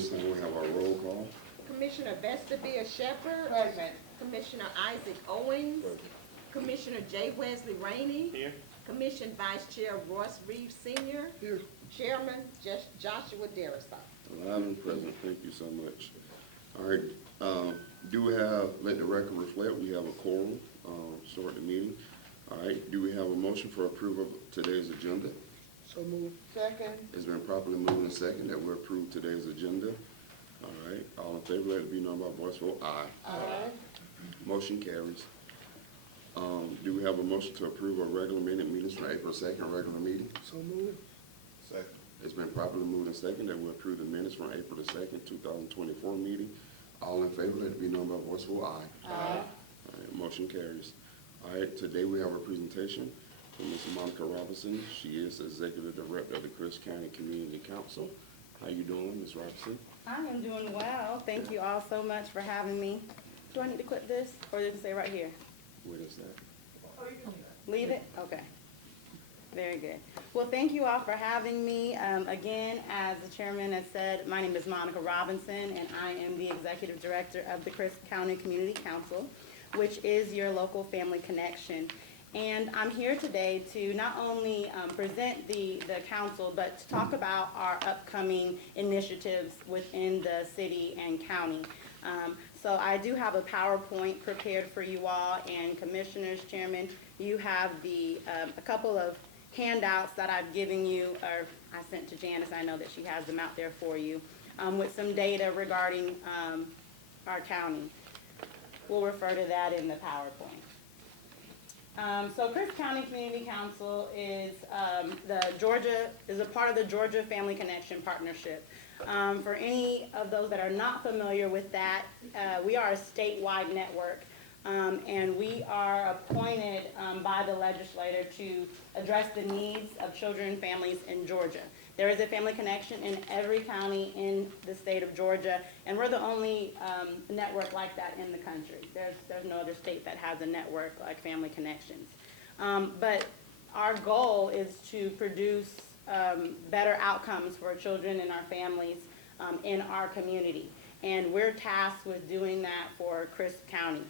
this time we have our roll call. Commissioner Vestibia Shepherd. Present. Commissioner Isaac Owens. Commissioner J. Wesley Rainey. Here. Commission Vice Chair Royce Reeves Sr. Here. Chairman Joshua Darisaw. Alive and present, thank you so much. All right, do we have, let the record reflect, we have a quorum, start the meeting. All right, do we have a motion for approval of today's agenda? So moved. Second. It's been properly moved and second that we approve today's agenda. All right, all in favor, let it be known by voice vote, aye. Aye. Motion carries. Do we have a motion to approve our regular meetings for April 2nd, regular meeting? So moved. Second. It's been properly moved and second that we approve the minutes from April the 2nd, 2024 meeting. All in favor, let it be known by voice vote, aye. Aye. All right, motion carries. All right, today we have a presentation from Ms. Monica Robinson. She is Executive Director of the Chris County Community Council. How you doing, Ms. Robinson? I am doing well. Thank you all so much for having me. Do I need to clip this or does it say right here? What is that? Leave it? Okay. Very good. Well, thank you all for having me. Again, as the chairman has said, my name is Monica Robinson, and I am the Executive Director of the Chris County Community Council, which is your local family connection. And I'm here today to not only present the council, but to talk about our upcoming initiatives within the city and county. So I do have a PowerPoint prepared for you all, and Commissioners, Chairman, you have a couple of handouts that I've given you, or I sent to Janice. I know that she has them out there for you, with some data regarding our county. We'll refer to that in the PowerPoint. So Chris County Community Council is a part of the Georgia Family Connection Partnership. For any of those that are not familiar with that, we are a statewide network, and we are appointed by the legislator to address the needs of children and families in Georgia. There is a family connection in every county in the state of Georgia, and we're the only network like that in the country. There's no other state that has a network like Family Connections. But our goal is to produce better outcomes for children and our families in our community. And we're tasked with doing that for Chris County.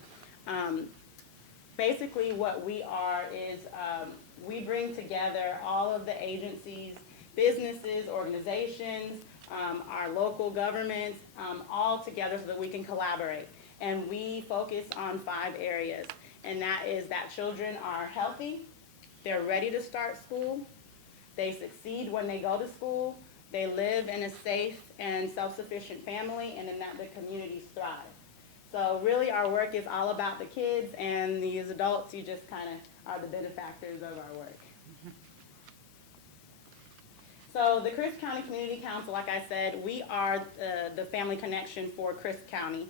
Basically what we are is we bring together all of the agencies, businesses, organizations, our local governments, all together so that we can collaborate. And we focus on 5 areas. And that is that children are healthy, they're ready to start school, they succeed when they go to school, they live in a safe and self-sufficient family, and in that the communities thrive. So really our work is all about the kids, and these adults, you just kind of are the benefactors of our work. So the Chris County Community Council, like I said, we are the family connection for Chris County.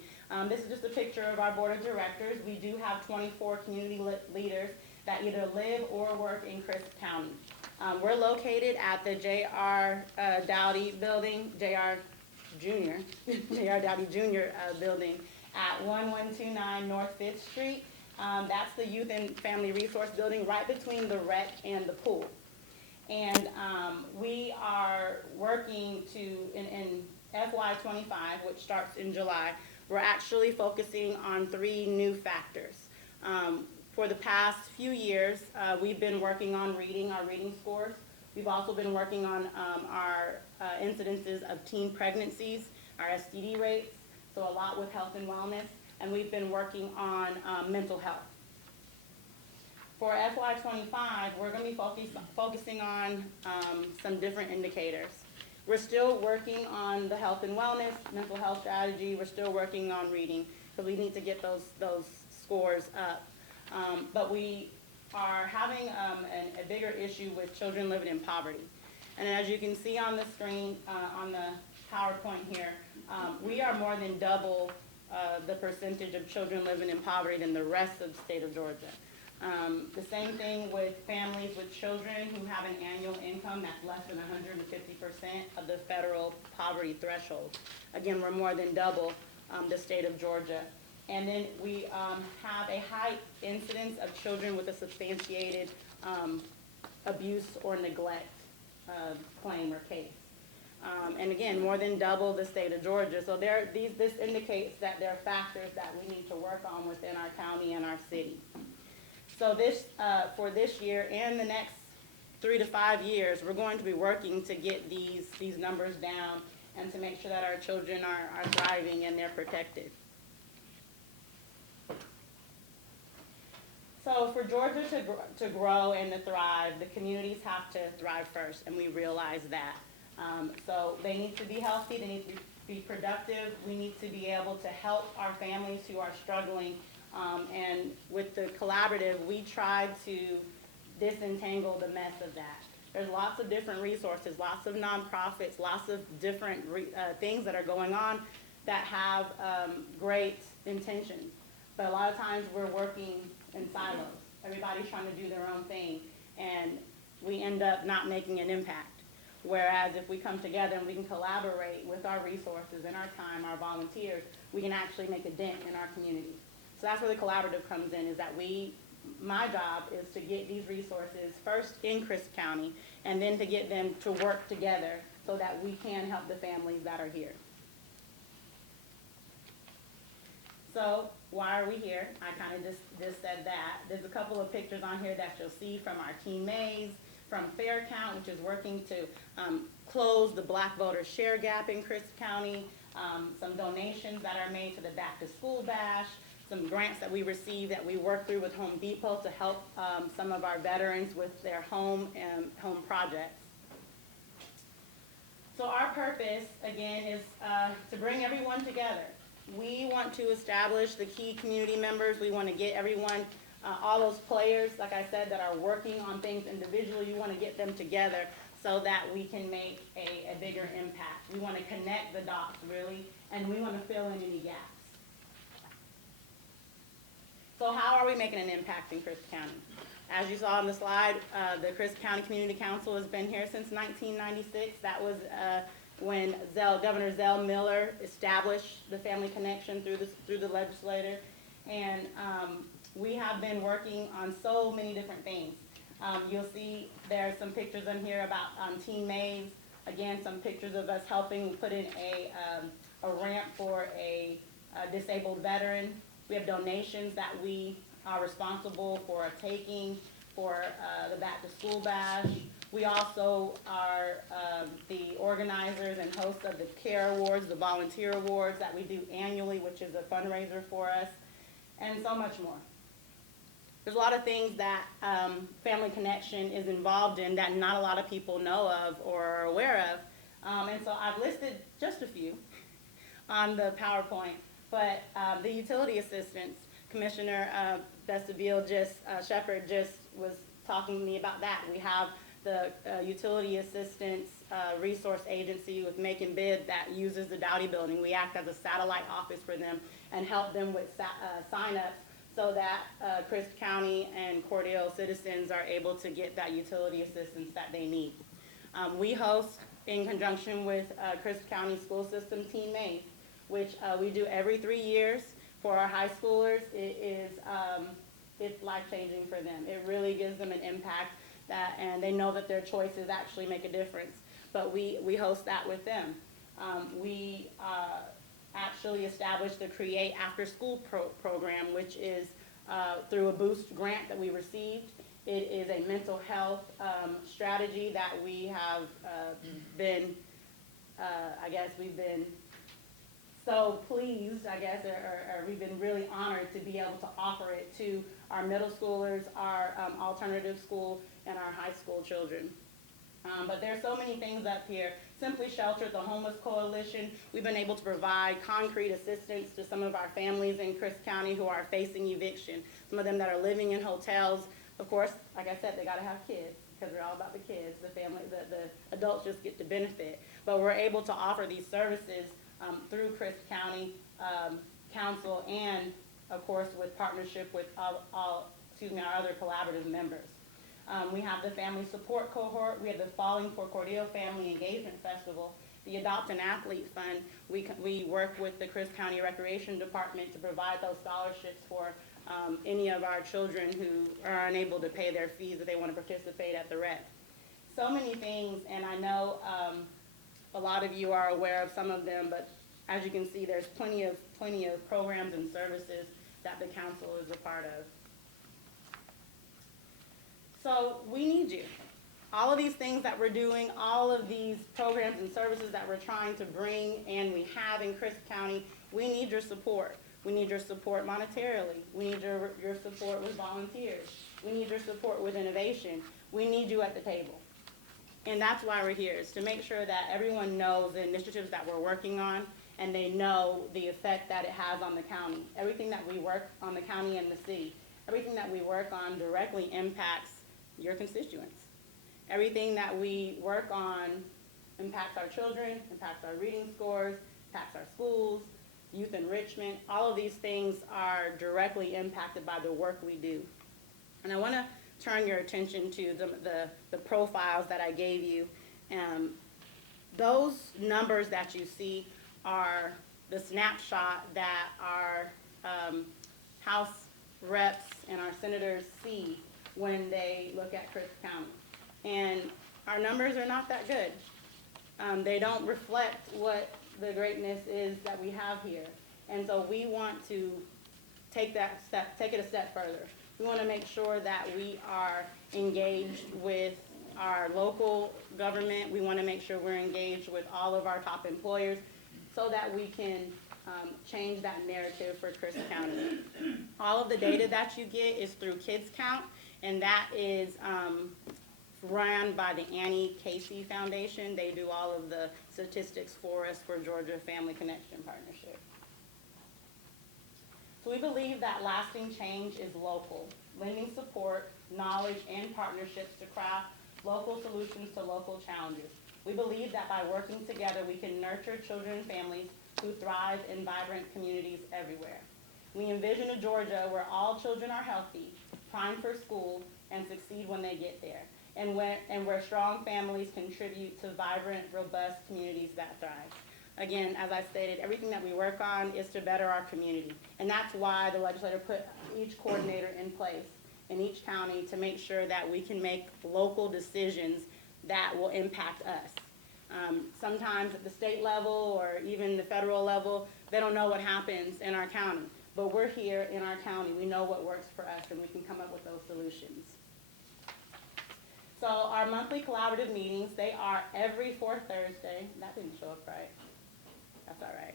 This is just a picture of our board of directors. We do have 24 community leaders that either live or work in Chris County. We're located at the J.R. Dowdy building, J.R. Jr., J.R. Dowdy Jr. Building at 1129 North 5th Street. That's the Youth and Family Resource Building right between the rec and the pool. And we are working to, in FY25, which starts in July, we're actually focusing on 3 new factors. For the past few years, we've been working on our reading scores. We've also been working on our incidences of teen pregnancies, our STD rates, so a lot with health and wellness, and we've been working on mental health. For FY25, we're going to be focusing on some different indicators. We're still working on the health and wellness, mental health strategy. We're still working on reading, because we need to get those scores up. But we are having a bigger issue with children living in poverty. And as you can see on the screen, on the PowerPoint here, we are more than double the percentage of children living in poverty than the rest of the state of Georgia. The same thing with families with children who have an annual income that's less than 150% of the federal poverty threshold. Again, we're more than double the state of Georgia. And then we have a high incidence of children with a substantiated abuse or neglect claim or case. And again, more than double the state of Georgia. So this indicates that there are factors that we need to work on within our county and our city. So for this year and the next 3 to 5 years, we're going to be working to get these numbers down and to make sure that our children are thriving and they're protected. So for Georgia to grow and to thrive, the communities have to thrive first, and we realize that. So they need to be healthy, they need to be productive, we need to be able to help our families who are struggling. And with the collaborative, we try to disentangle the mess of that. There's lots of different resources, lots of nonprofits, lots of different things that are going on that have great intentions. But a lot of times we're working in silos. Everybody's trying to do their own thing, and we end up not making an impact. Whereas if we come together and we can collaborate with our resources and our time, our volunteers, we can actually make a dent in our community. So that's where the collaborative comes in, is that my job is to get these resources first in Crisp County, and then to get them to work together so that we can help the families that are here. So why are we here? I kind of just said that. There's a couple of pictures on here that you'll see from our Team Mays, from Fair Count, which is working to close the black voter share gap in Crisp County, some donations that are made to the Back to School Bash, some grants that we receive that we work through with Home Depot to help some of our veterans with their home projects. So our purpose, again, is to bring everyone together. We want to establish the key community members. We want to get everyone, all those players, like I said, that are working on things individually, you want to get them together so that we can make a bigger impact. We want to connect the dots, really, and we want to fill in any gaps. So how are we making an impact in Crisp County? As you saw on the slide, the Crisp County Community Council has been here since 1996. That was when Governor Zell Miller established the Family Connection through the legislature. And we have been working on so many different things. You'll see there are some pictures in here about Team Mays. Again, some pictures of us helping put in a ramp for a disabled veteran. We have donations that we are responsible for taking for the Back to School Bash. We also are the organizers and hosts of the CARE Awards, the volunteer awards that we do annually, which is a fundraiser for us, and so much more. There's a lot of things that Family Connection is involved in that not a lot of people know of or are aware of. And so I've listed just a few on the PowerPoint, but the utility assistance, Commissioner Shepard just was talking to me about that. We have the utility assistance resource agency with Make and Bid that uses the Dowdy building. We act as a satellite office for them and help them with sign-ups so that Crisp County and Cordele citizens are able to get that utility assistance that they need. We host, in conjunction with Crisp County School System Team Mays, which we do every 3 years for our high schoolers. It's life-changing for them. It really gives them an impact, and they know that their choices actually make a difference. But we host that with them. We actually established the Create After School program, which is through a Boost grant that we received. It is a mental health strategy that we have been, we've been so pleased, or we've been really honored to be able to offer it to our middle schoolers, our alternative school, and our high school children. But there's so many things up here. Simply Shelter, the Homeless Coalition, we've been able to provide concrete assistance to some of our families in Crisp County who are facing eviction. Some of them that are living in hotels. Of course, like I said, they gotta have kids because we're all about the kids. The family, the adults just get to benefit. But we're able to offer these services through Crisp County Council and, of course, with partnership with our other collaborative members. We have the Family Support Cohort. We have the Falling for Cordele Family Engagement Festival. The Adopt an Athlete Fund. We work with the Crisp County Recreation Department to provide those scholarships for any of our children who are unable to pay their fees if they want to participate at the rec. So many things, and I know a lot of you are aware of some of them, but as you can see, there's plenty of programs and services that the council is a part of. So we need you. All of these things that we're doing, all of these programs and services that we're trying to bring and we have in Crisp County, we need your support. We need your support monetarily. We need your support with volunteers. We need your support with innovation. We need you at the table. And that's why we're here, is to make sure that everyone knows the initiatives that we're working on and they know the effect that it has on the county. Everything that we work on the county and the city, everything that we work on directly impacts your constituents. Everything that we work on impacts our children, impacts our reading scores, impacts our schools, youth enrichment. All of these things are directly impacted by the work we do. And I want to turn your attention to the profiles that I gave you. Those numbers that you see are the snapshot that our House reps and our senators see when they look at Crisp County. And our numbers are not that good. They don't reflect what the greatness is that we have here. And so we want to take it a step further. We want to make sure that we are engaged with our local government. We want to make sure we're engaged with all of our top employers so that we can change that narrative for Crisp County. All of the data that you get is through Kids Count, and that is run by the Annie Casey Foundation. They do all of the statistics for us for Georgia Family Connection Partnership. So we believe that lasting change is local, lending support, knowledge, and partnerships to craft local solutions to local challenges. We believe that by working together, we can nurture children and families who thrive in vibrant communities everywhere. We envision a Georgia where all children are healthy, primed for school, and succeed when they get there, and where strong families contribute to vibrant, robust communities that thrive. Again, as I stated, everything that we work on is to better our community, and that's why the legislature put each coordinator in place in each county to make sure that we can make local decisions that will impact us. Sometimes at the state level or even the federal level, they don't know what happens in our county, but we're here in our county. We know what works for us, and we can come up with those solutions. So our monthly collaborative meetings, they are every fourth Thursday. That didn't show up right. That's all right.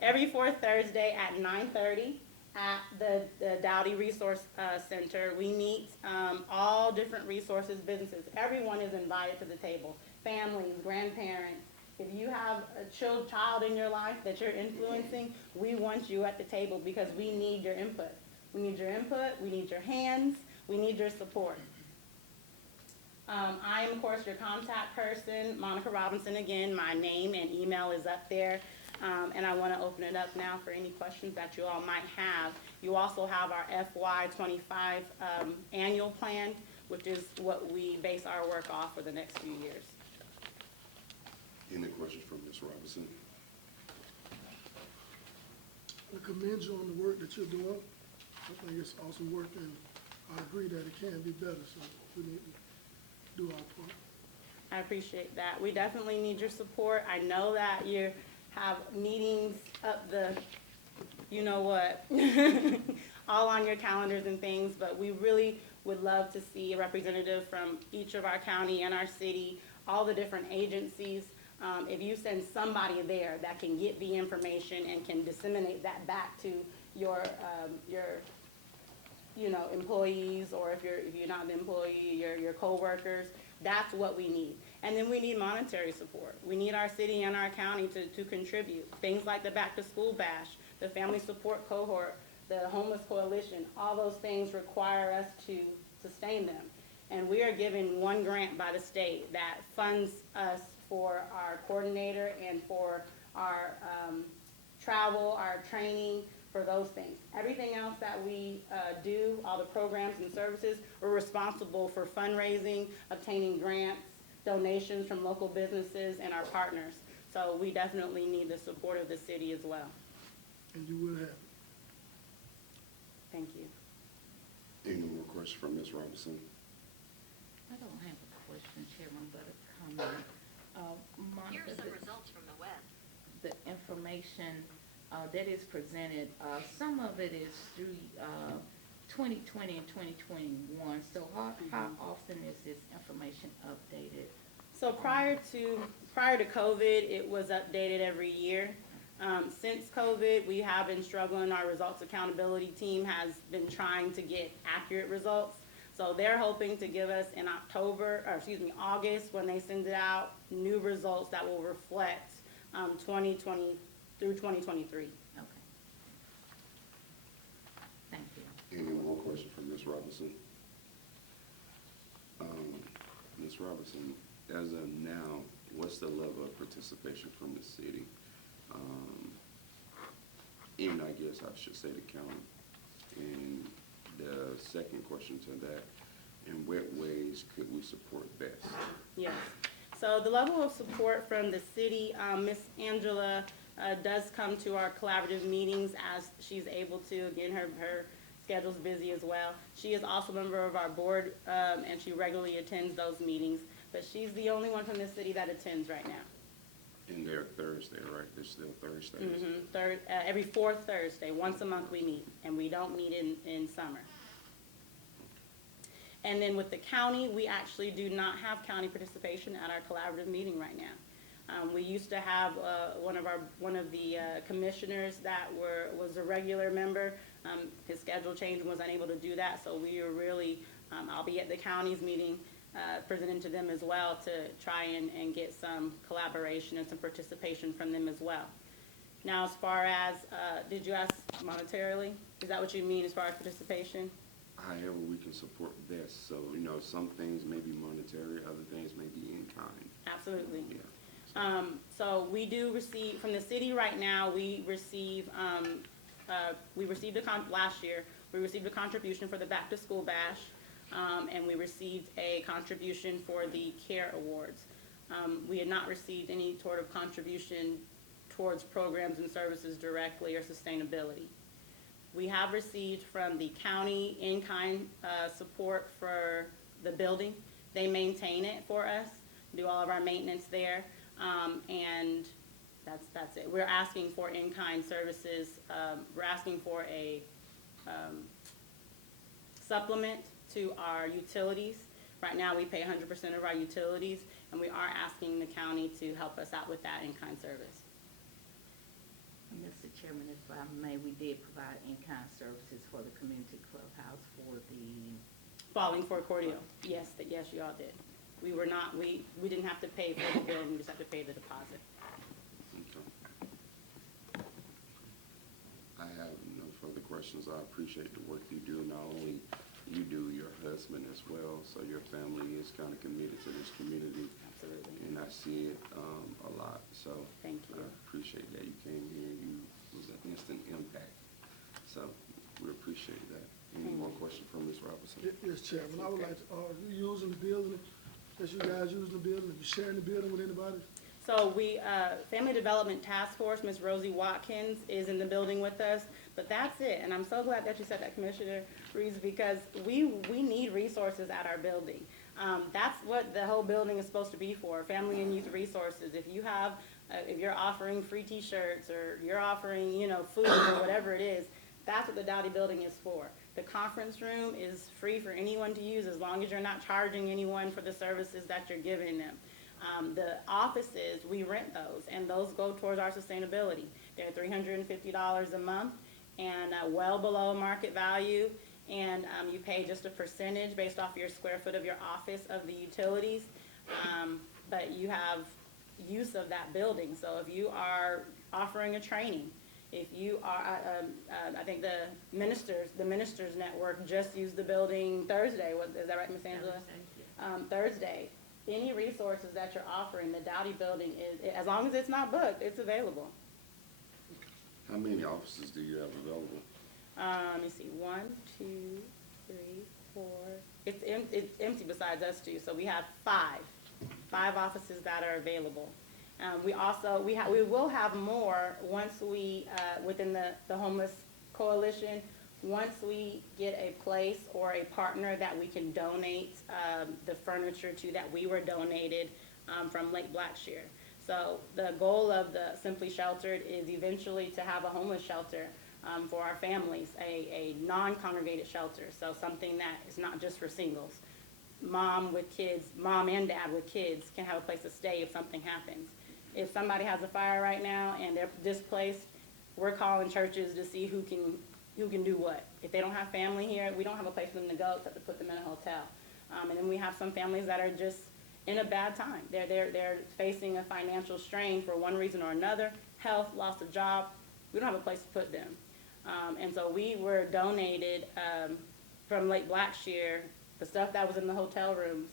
Every fourth Thursday at 9:30 at the Dowdy Resource Center. We meet all different resources, businesses. Everyone is invited to the table. Families, grandparents. If you have a child in your life that you're influencing, we want you at the table because we need your input. We need your input. We need your hands. We need your support. I am, of course, your contact person, Monica Robinson. Again, my name and email is up there. And I want to open it up now for any questions that you all might have. You also have our FY25 annual plan, which is what we base our work off for the next few years. Any questions from Ms. Robinson? I commend you on the work that you're doing. I think it's awesome work, and I agree that it can be better, so we need to do our part. I appreciate that. We definitely need your support. I know that you have meetings up the, you know what, all on your calendars and things, but we really would love to see a representative from each of our county and our city, all the different agencies. If you send somebody there that can get the information and can disseminate that back to your employees, or if you're not an employee, your coworkers, that's what we need. And then we need monetary support. We need our city and our county to contribute. Things like the Back to School Bash, the Family Support Cohort, the Homeless Coalition, all those things require us to sustain them. And we are given one grant by the state that funds us for our coordinator and for our travel, our training, for those things. Everything else that we do, all the programs and services, we're responsible for fundraising, obtaining grants, donations from local businesses and our partners. So we definitely need the support of the city as well. And you will have it. Thank you. Any more questions from Ms. Robinson? I don't have a question, Chairman, but a comment. Here Monica, are some results from the web. the information that is presented, some of it is through 2020 and 2021. So how often is this information updated? So prior to COVID, it was updated every year. Since COVID, we have been struggling. Our results accountability team has been trying to get accurate results. So they're hoping to give us in August, when they send it out, new results that will reflect 2020 through 2023. Okay. Thank you. Any more questions from Ms. Robinson? Ms. Robinson, as of now, what's the level of participation from the city? And I guess I should say the county. And the second question to that, in what ways could we support best? Yes. So the level of support from the city, Miss Angela does come to our collaborative meetings as she's able to. Again, her schedule's busy as well. She is also a member of our board, and she regularly attends those meetings. But she's the only one from the city that attends right now. And they're Thursday, right? They're still Thursdays? Every fourth Thursday, once a month we meet, and we don't meet in summer. And then with the county, we actually do not have county participation at our collaborative meeting right now. We used to have one of the commissioners that was a regular member. His schedule changed and was unable to do that, so we are really, I'll be at the county's meeting presenting to them as well to try and get some collaboration and some participation from them as well. Now, as far as, did you ask monetarily? Is that what you mean as far as participation? However we can support best. So, some things may be monetary, other things may be in kind. Absolutely. Yeah. So we do receive, from the city right now, we received last year, we received a contribution for the Back to School Bash, and we received a contribution for the CARE Awards. We had not received any sort of contribution towards programs and services directly or sustainability. We have received from the county in-kind support for the building. They maintain it for us, do all of our maintenance there, and that's it. We're asking for in-kind services. We're asking for a supplement to our utilities. Right now, we pay 100% of our utilities, and we are asking the county to help us out with that in-kind service. Mr. Chairman, if I may, we did provide in-kind services for the community clubhouse for the... Falling for Cordele. Yes, you all did. We didn't have to pay for the building, we just have to pay the deposit. Okay. I have no further questions. I appreciate the work you do. Not only you do, your husband as well. So your family is kind of committed to this community. Absolutely. And I see it a lot. So Thank you. I appreciate that you came here and it was an instant impact. So we appreciate that. Any more questions from Ms. Robinson? Yes, Chairman, I would like to, you using the building, as you guys using the building, you sharing the building with anybody? So Family Development Task Force, Ms. Rosie Watkins is in the building with us, but that's it. And I'm so glad that you said that, Commissioner Reeves, because we need resources at our building. That's what the whole building is supposed to be for, family and youth resources. If you're offering free t-shirts or you're offering, food or whatever it is, that's what the Dowdy building is for. The conference room is free for anyone to use as long as you're not charging anyone for the services that you're giving them. The offices, we rent those, and those go towards our sustainability. They're $350 a month and well below market value, and you pay just a percentage based off your square foot of your office of the utilities, but you have use of that building. So if you are offering a training, if you are, I think the Ministers Network just used the building Thursday. Is that right, Ms. Angela? Thursday. Any resources that you're offering, the Dowdy building is, as long as it's not booked, it's available. How many offices do you have available? Let me see, 1, 2, 3, 4. It's empty besides us two, so we have 5 offices that are available. We will have more once we, within the homeless coalition, once we get a place or a partner that we can donate the furniture to that we were donated from Lake Blackshear. So the goal of the Simply Sheltered is eventually to have a homeless shelter for our families, a non-congregated shelter, so something that is not just for singles. Mom with kids, mom and dad with kids can have a place to stay if something happens. If somebody has a fire right now and they're displaced, we're calling churches to see who can do what. If they don't have family here, we don't have a place for them to go except to put them in a hotel. And then we have some families that are just in a bad time. They're facing a financial strain for one reason or another, health, loss of job. We don't have a place to put them. And so we were donated from Lake Blackshear the stuff that was in the hotel rooms,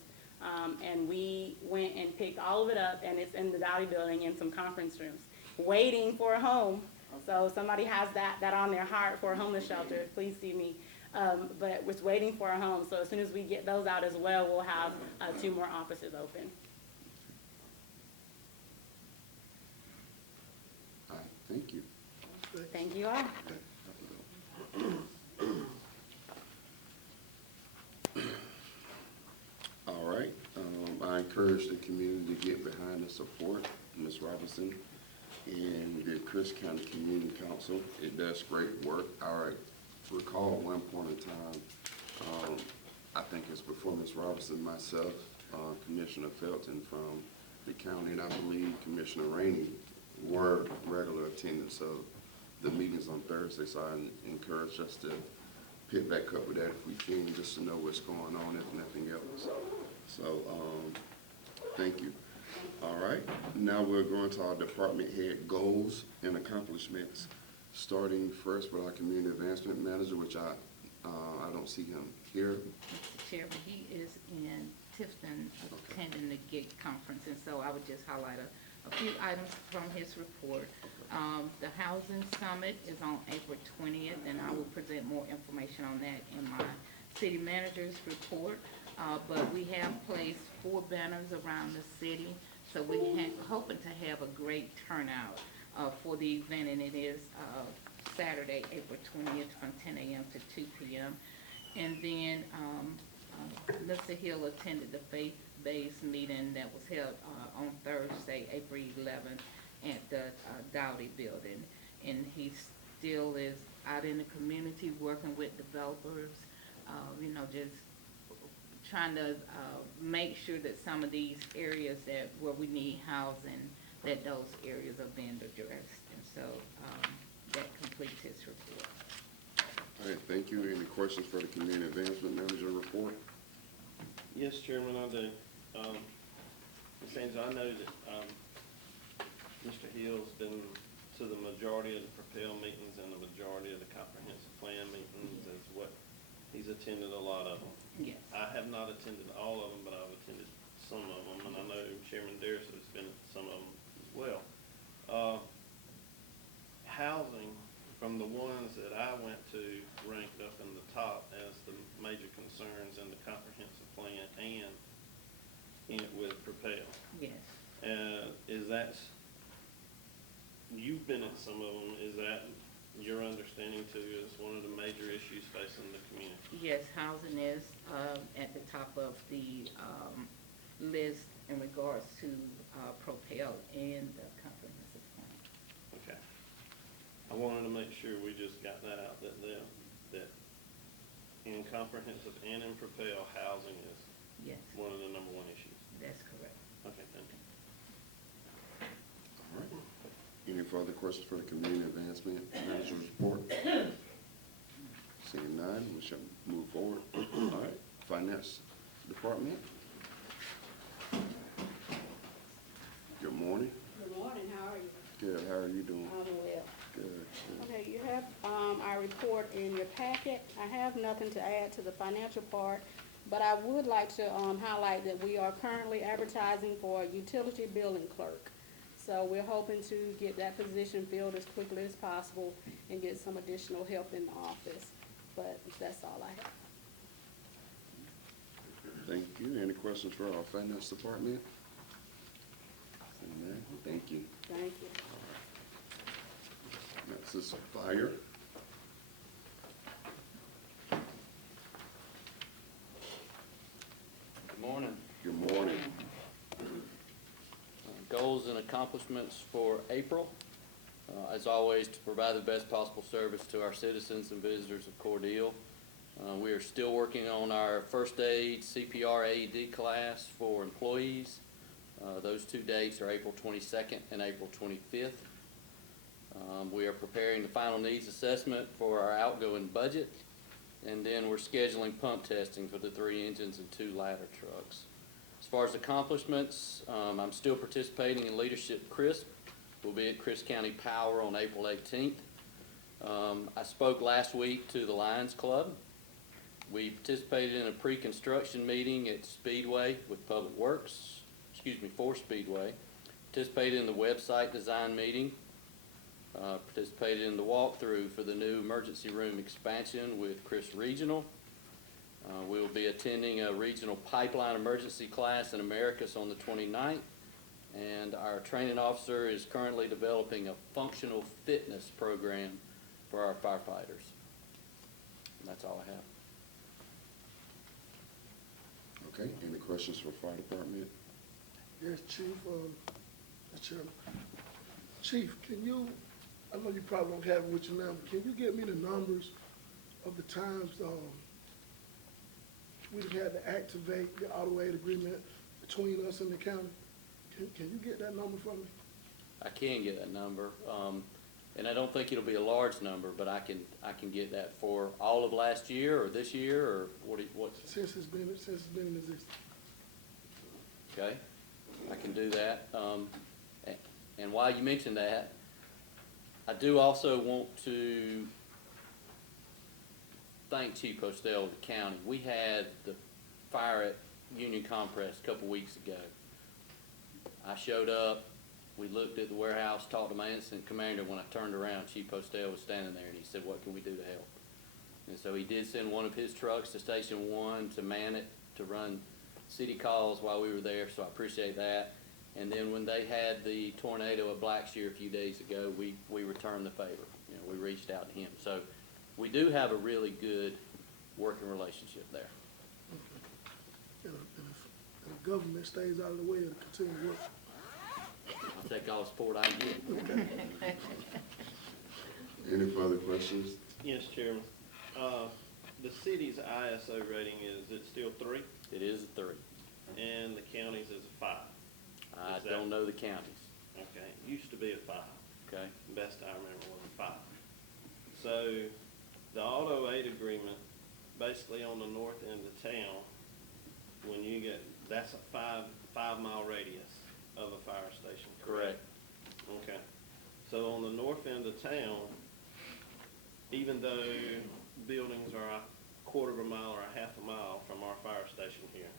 and we went and picked all of it up, and it's in the Dowdy building in some conference rooms, waiting for a home. So if somebody has that on their heart for a homeless shelter, please see me. But it's waiting for a home, so as soon as we get those out as well, we'll have 2 more offices open. All right, thank you. Thank you all. All right, I encourage the community to get behind the support, Ms. Robinson, and the Chris County Community Council. It does great work. I recall at one point in time, I think it's before Ms. Robinson, myself, Commissioner Felton from the county, and I believe Commissioner Rainey were regular attendants of the meetings on Thursday, so I encourage us to pick back up with that if we can, just to know what's going on, if nothing else. So, thank you. All right, now we're going to our department head goals and accomplishments, starting first with our community advancement manager, which I don't see him here. Mr. Chairman, he is in Tifton attending the GIG conference, and so I would just highlight a few items from his report. The Housing Summit is on April 20th, and I will present more information on that in my city manager's report. But we have placed 4 banners around the city, so we're hoping to have a great turnout for the event, and it is Saturday, April 20th from 10 a.m. to 2 p.m. And then Mr. Hill attended the faith-based meeting that was held on Thursday, April 11th at the Dowdy building. And he still is out in the community working with developers, just trying to make sure that some of these areas where we need housing, that those areas are being addressed. And so that completes his report. All right, thank you. Any questions for the community advancement manager report? Yes, Chairman, I do. Ms. Angel, I know that Mr. Hill's been to the majority of the Propel meetings and the majority of the comprehensive plan meetings as what he's attended a lot of them. Yes. I have not attended all of them, but I've attended some of them, and I know Chairman Darris has been at some of them as well. Housing, from the ones that I went to, ranked up in the top as the major concerns in the comprehensive plan and with Propel. Yes. You've been at some of them, is that your understanding too, is one of the major issues facing the community? Yes, housing is at the top of the list in regards to Propel and the comprehensive plan. Okay. I wanted to make sure we just got that out, that in comprehensive and in Propel, housing is Yes, one of the #1 issues. that's correct. Okay, thank you. All right. Any further questions for the community advancement manager's report? Seeing none, we shall move forward. All right, finance department. Good morning. Good morning, how are you? Good, how are you doing? I'm well. Good. Okay, you have our report in your packet. I have nothing to add to the financial part, but I would like to highlight that we are currently advertising for a utility billing clerk. So we're hoping to get that position filled as quickly as possible and get some additional help in the office. But that's all I have. Thank you. Any questions for our finance department? Seeing none, thank you. Thank you. Next is fire. Good morning. Good morning. goals and accomplishments for April. As always, to provide the best possible service to our citizens and visitors of Cordele. We are still working on our first aid CPR AED class for employees. Those two dates are April 22nd and April 25th. We are preparing the final needs assessment for our outgoing budget, and then we're scheduling pump testing for the 3 engines and 2 ladder trucks. As far as accomplishments, I'm still participating in Leadership CRISP. We'll be at Crisp County Power on April 18th. I spoke last week to the Lions Club. We participated in a pre-construction meeting at Speedway with Public Works, for Speedway. Participated in the website design meeting. Participated in the walkthrough for the new emergency room expansion with Chris Regional. We will be attending a regional pipeline emergency class in Americus on the 29th. And our training officer is currently developing a functional fitness program for our firefighters. And that's all I have. Okay, any questions for fire department? Yes, Chief, Mr. Chairman. Chief, can you, I know you probably don't have it with you now, but can you get me the numbers of the times we've had to activate the auto aid agreement between us and the county? Can you get that number for me? I can get that number, and I don't think it'll be a large number, but I can get that for all of last year or this year or what? Since it's been in existence. Okay, I can do that. And while you mention that, I do also want to thank Chief Cordele of the county. We had the fire at Union Compress a couple weeks ago. I showed up, we looked at the warehouse, talked to my incident commander. When I turned around, Chief Cordele was standing there, and he said, "What can we do to help?" And so he did send one of his trucks to Station 1 to man it, to run city calls while we were there, so I appreciate that. And then when they had the tornado at Blackshear a few days ago, we returned the favor. You know, we reached out to him. So we do have a really good working relationship there. And if the government stays out of the way, it'll continue to work. I'll take all the support I can get. Any further questions? Yes, Chairman. The city's ISO rating is it still 3? It is a 3. And the county's is a 5? I Is that- don't know the counties. Okay, it used to be a 5. Okay? Best I remember was a 5. So the auto aid agreement, basically on the north end of town, when you get, that's a 5-mile radius of a fire station, correct? Okay. So on the north end of town, even though buildings are a quarter of a mile or a half a mile from our fire station here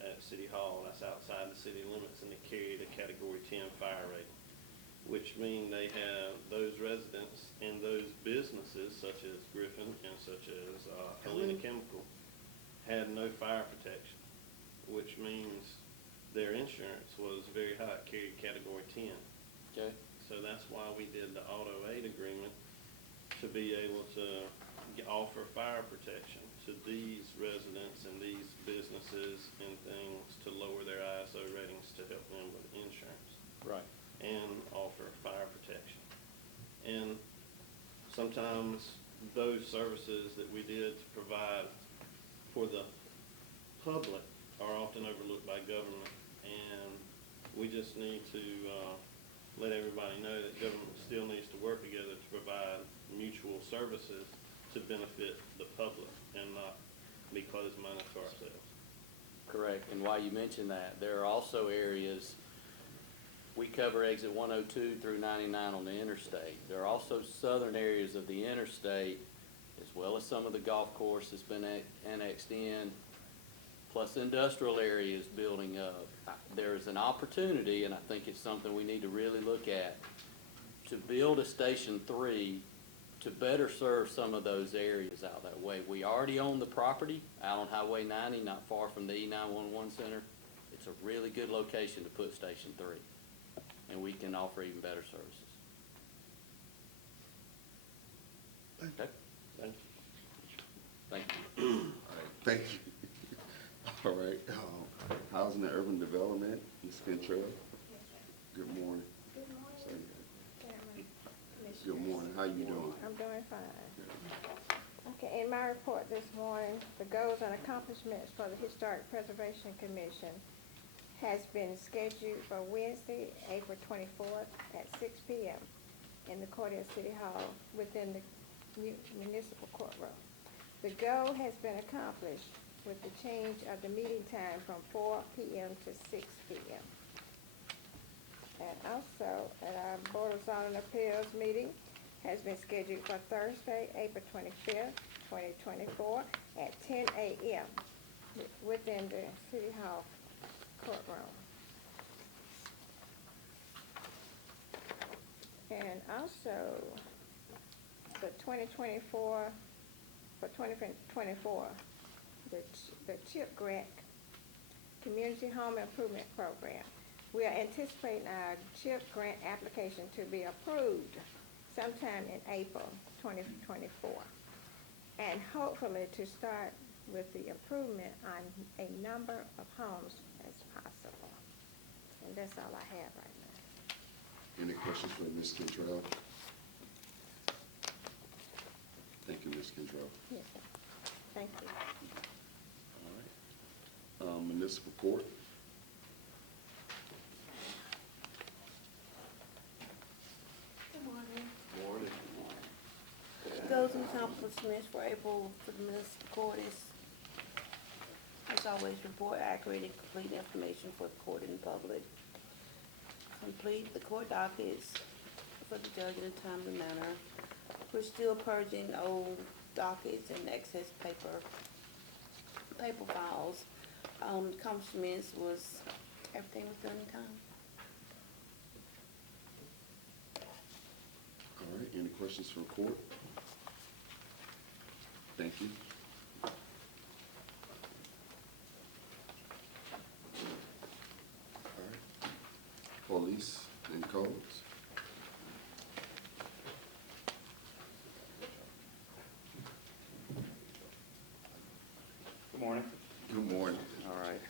at City Hall, that's outside the city limits, and they carry the Category 10 fire rating, which mean they have those residents and those businesses such as Griffin and such as Helena Chemical had no fire protection, which means their insurance was very high, it carried Category 10. Okay? So that's why we did the auto aid agreement, to be able to offer fire protection to these residents and these businesses and things to lower their ISO ratings to help them with insurance Right. and offer fire protection. And sometimes those services that we did to provide for the public are often overlooked by government, and we just need to let everybody know that government still needs to work together to provide mutual services to benefit the public and not be closed-minded to ourselves. Correct. And while you mention that, there are also areas, we cover exit 102 through 99 on the interstate. There are also southern areas of the interstate, as well as some of the golf course that's been annexed in, plus industrial areas building up. There's an opportunity, and I think it's something we need to really look at, to build a Station 3 to better serve some of those areas out that way. We already own the property out on Highway 90, not far from the E911 Center. It's a really good location to put Station 3, and we can offer even better services. Okay? Thank you. Thank you. All right, thank you. All right, housing and urban development, Ms. Cantrell. Good morning. Good morning, Say, Chairman, Commissioners. good morning, how you doing? I'm doing fine. Okay, in my report this morning, the goals and accomplishments for the Historic Preservation Commission has been scheduled for Wednesday, April 24th at 6 p.m. in the Cordele City Hall within the municipal courtroom. The goal has been accomplished with the change of the meeting time from 4 p.m. to 6 p.m. And also, at our Board of Zoning Appeals meeting has been scheduled for Thursday, April 25th, 2024, at 10 a.m. within the City Hall courtroom. And also, the 2024, for 2024, the CHIP grant, Community Home Improvement Program. We are anticipating our CHIP grant application to be approved sometime in April 2024. And hopefully to start with the improvement on a number of homes as possible. And that's all I have right now. Any questions for Ms. Cantrell? Thank you, Ms. Cantrell. Yes, sir. Thank you. All right. Municipal court. Good morning. Morning. Goals and accomplishments for April for the municipal court is, as always, report accurate and complete information for the court and the public. Complete the court dockets for the judge in a timely manner. We're still purging old dockets and excess paper files. Accomplishments was, everything was done in time. All right, any questions for court? Thank you. All right. Police and codes. Good morning. Good morning. All right.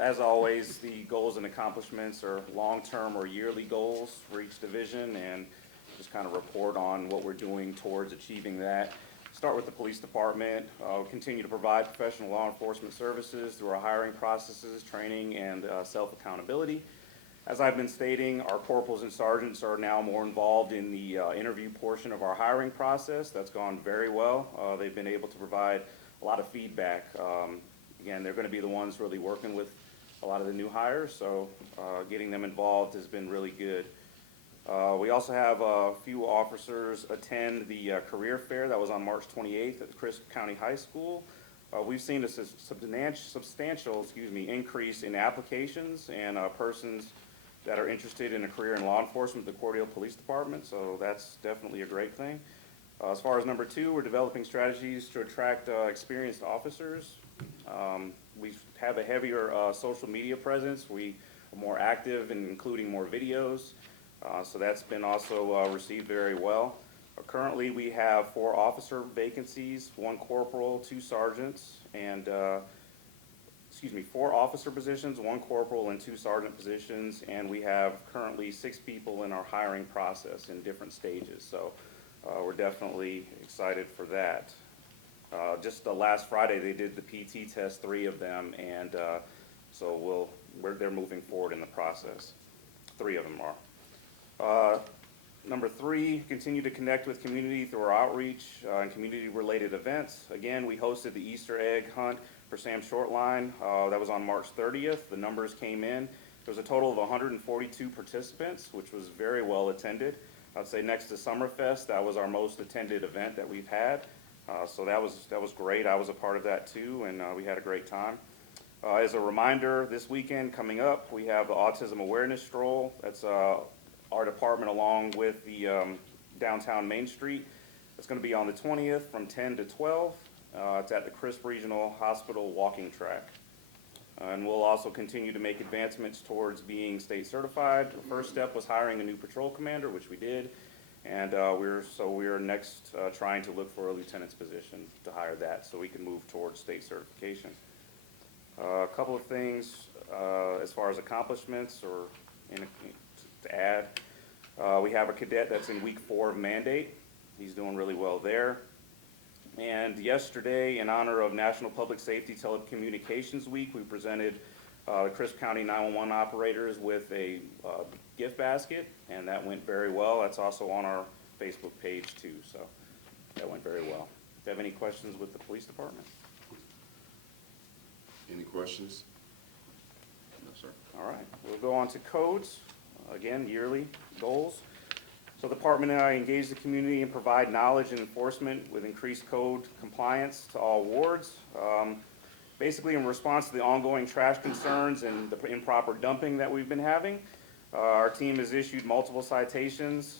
As always, the goals and accomplishments are long-term or yearly goals for each division, and just kind of report on what we're doing towards achieving that. Start with the police department. We'll continue to provide professional law enforcement services through our hiring processes, training, and self-accountability. As I've been stating, our corporals and sergeants are now more involved in the interview portion of our hiring process. That's gone very well. They've been able to provide a lot of feedback. Again, they're going to be the ones really working with a lot of the new hires, so getting them involved has been really good. We also have a few officers attend the career fair that was on March 28th at Crisp County High School. We've seen a substantial increase in applications and persons that are interested in a career in law enforcement with the Cordele Police Department, so that's definitely a great thing. As far as number two, we're developing strategies to attract experienced officers. We have a heavier social media presence. We are more active in including more videos. So that's been also received very well. Currently, we have 4 officer vacancies, 1 corporal, 2 sergeants, and 4 officer positions, 1 corporal, and 2 sergeant positions, and we have currently 6 people in our hiring process in different stages. So we're definitely excited for that. Just last Friday, they did the PT test, 3 of them, and so they're moving forward in the process. 3 of them are. Number 3, continue to connect with community through our outreach and community-related events. Again, we hosted the Easter egg hunt for Sam Shortline. That was on March 30th. The numbers came in. There was a total of 142 participants, which was very well attended. I'd say next to Summerfest, that was our most attended event that we've had. So that was great. I was a part of that too, and we had a great time. As a reminder, this weekend coming up, we have the Autism Awareness Stroll. That's our department along with the downtown Main Street. It's going to be on the 20th from 10 to 12. It's at the Crisp Regional Hospital walking track. And we'll also continue to make advancements towards being state certified. The first step was hiring a new patrol commander, which we did. And we're next trying to look for a lieutenant's position to hire that so we can move towards state certification. A couple of things as far as accomplishments or to add. We have a cadet that's in week 4 of mandate. He's doing really well there. And yesterday, in honor of National Public Safety Telecommunications Week, we presented the Crisp County 911 operators with a gift basket, and that went very well. That's also on our Facebook page too, so that went very well. Do you have any questions with the police department? Any questions? No, sir. All right, we'll go on to codes. Again, yearly goals. So the department and I engage the community and provide knowledge and enforcement with increased code compliance to all wards. Basically, in response to the ongoing trash concerns and the improper dumping that we've been having, our team has issued multiple citations,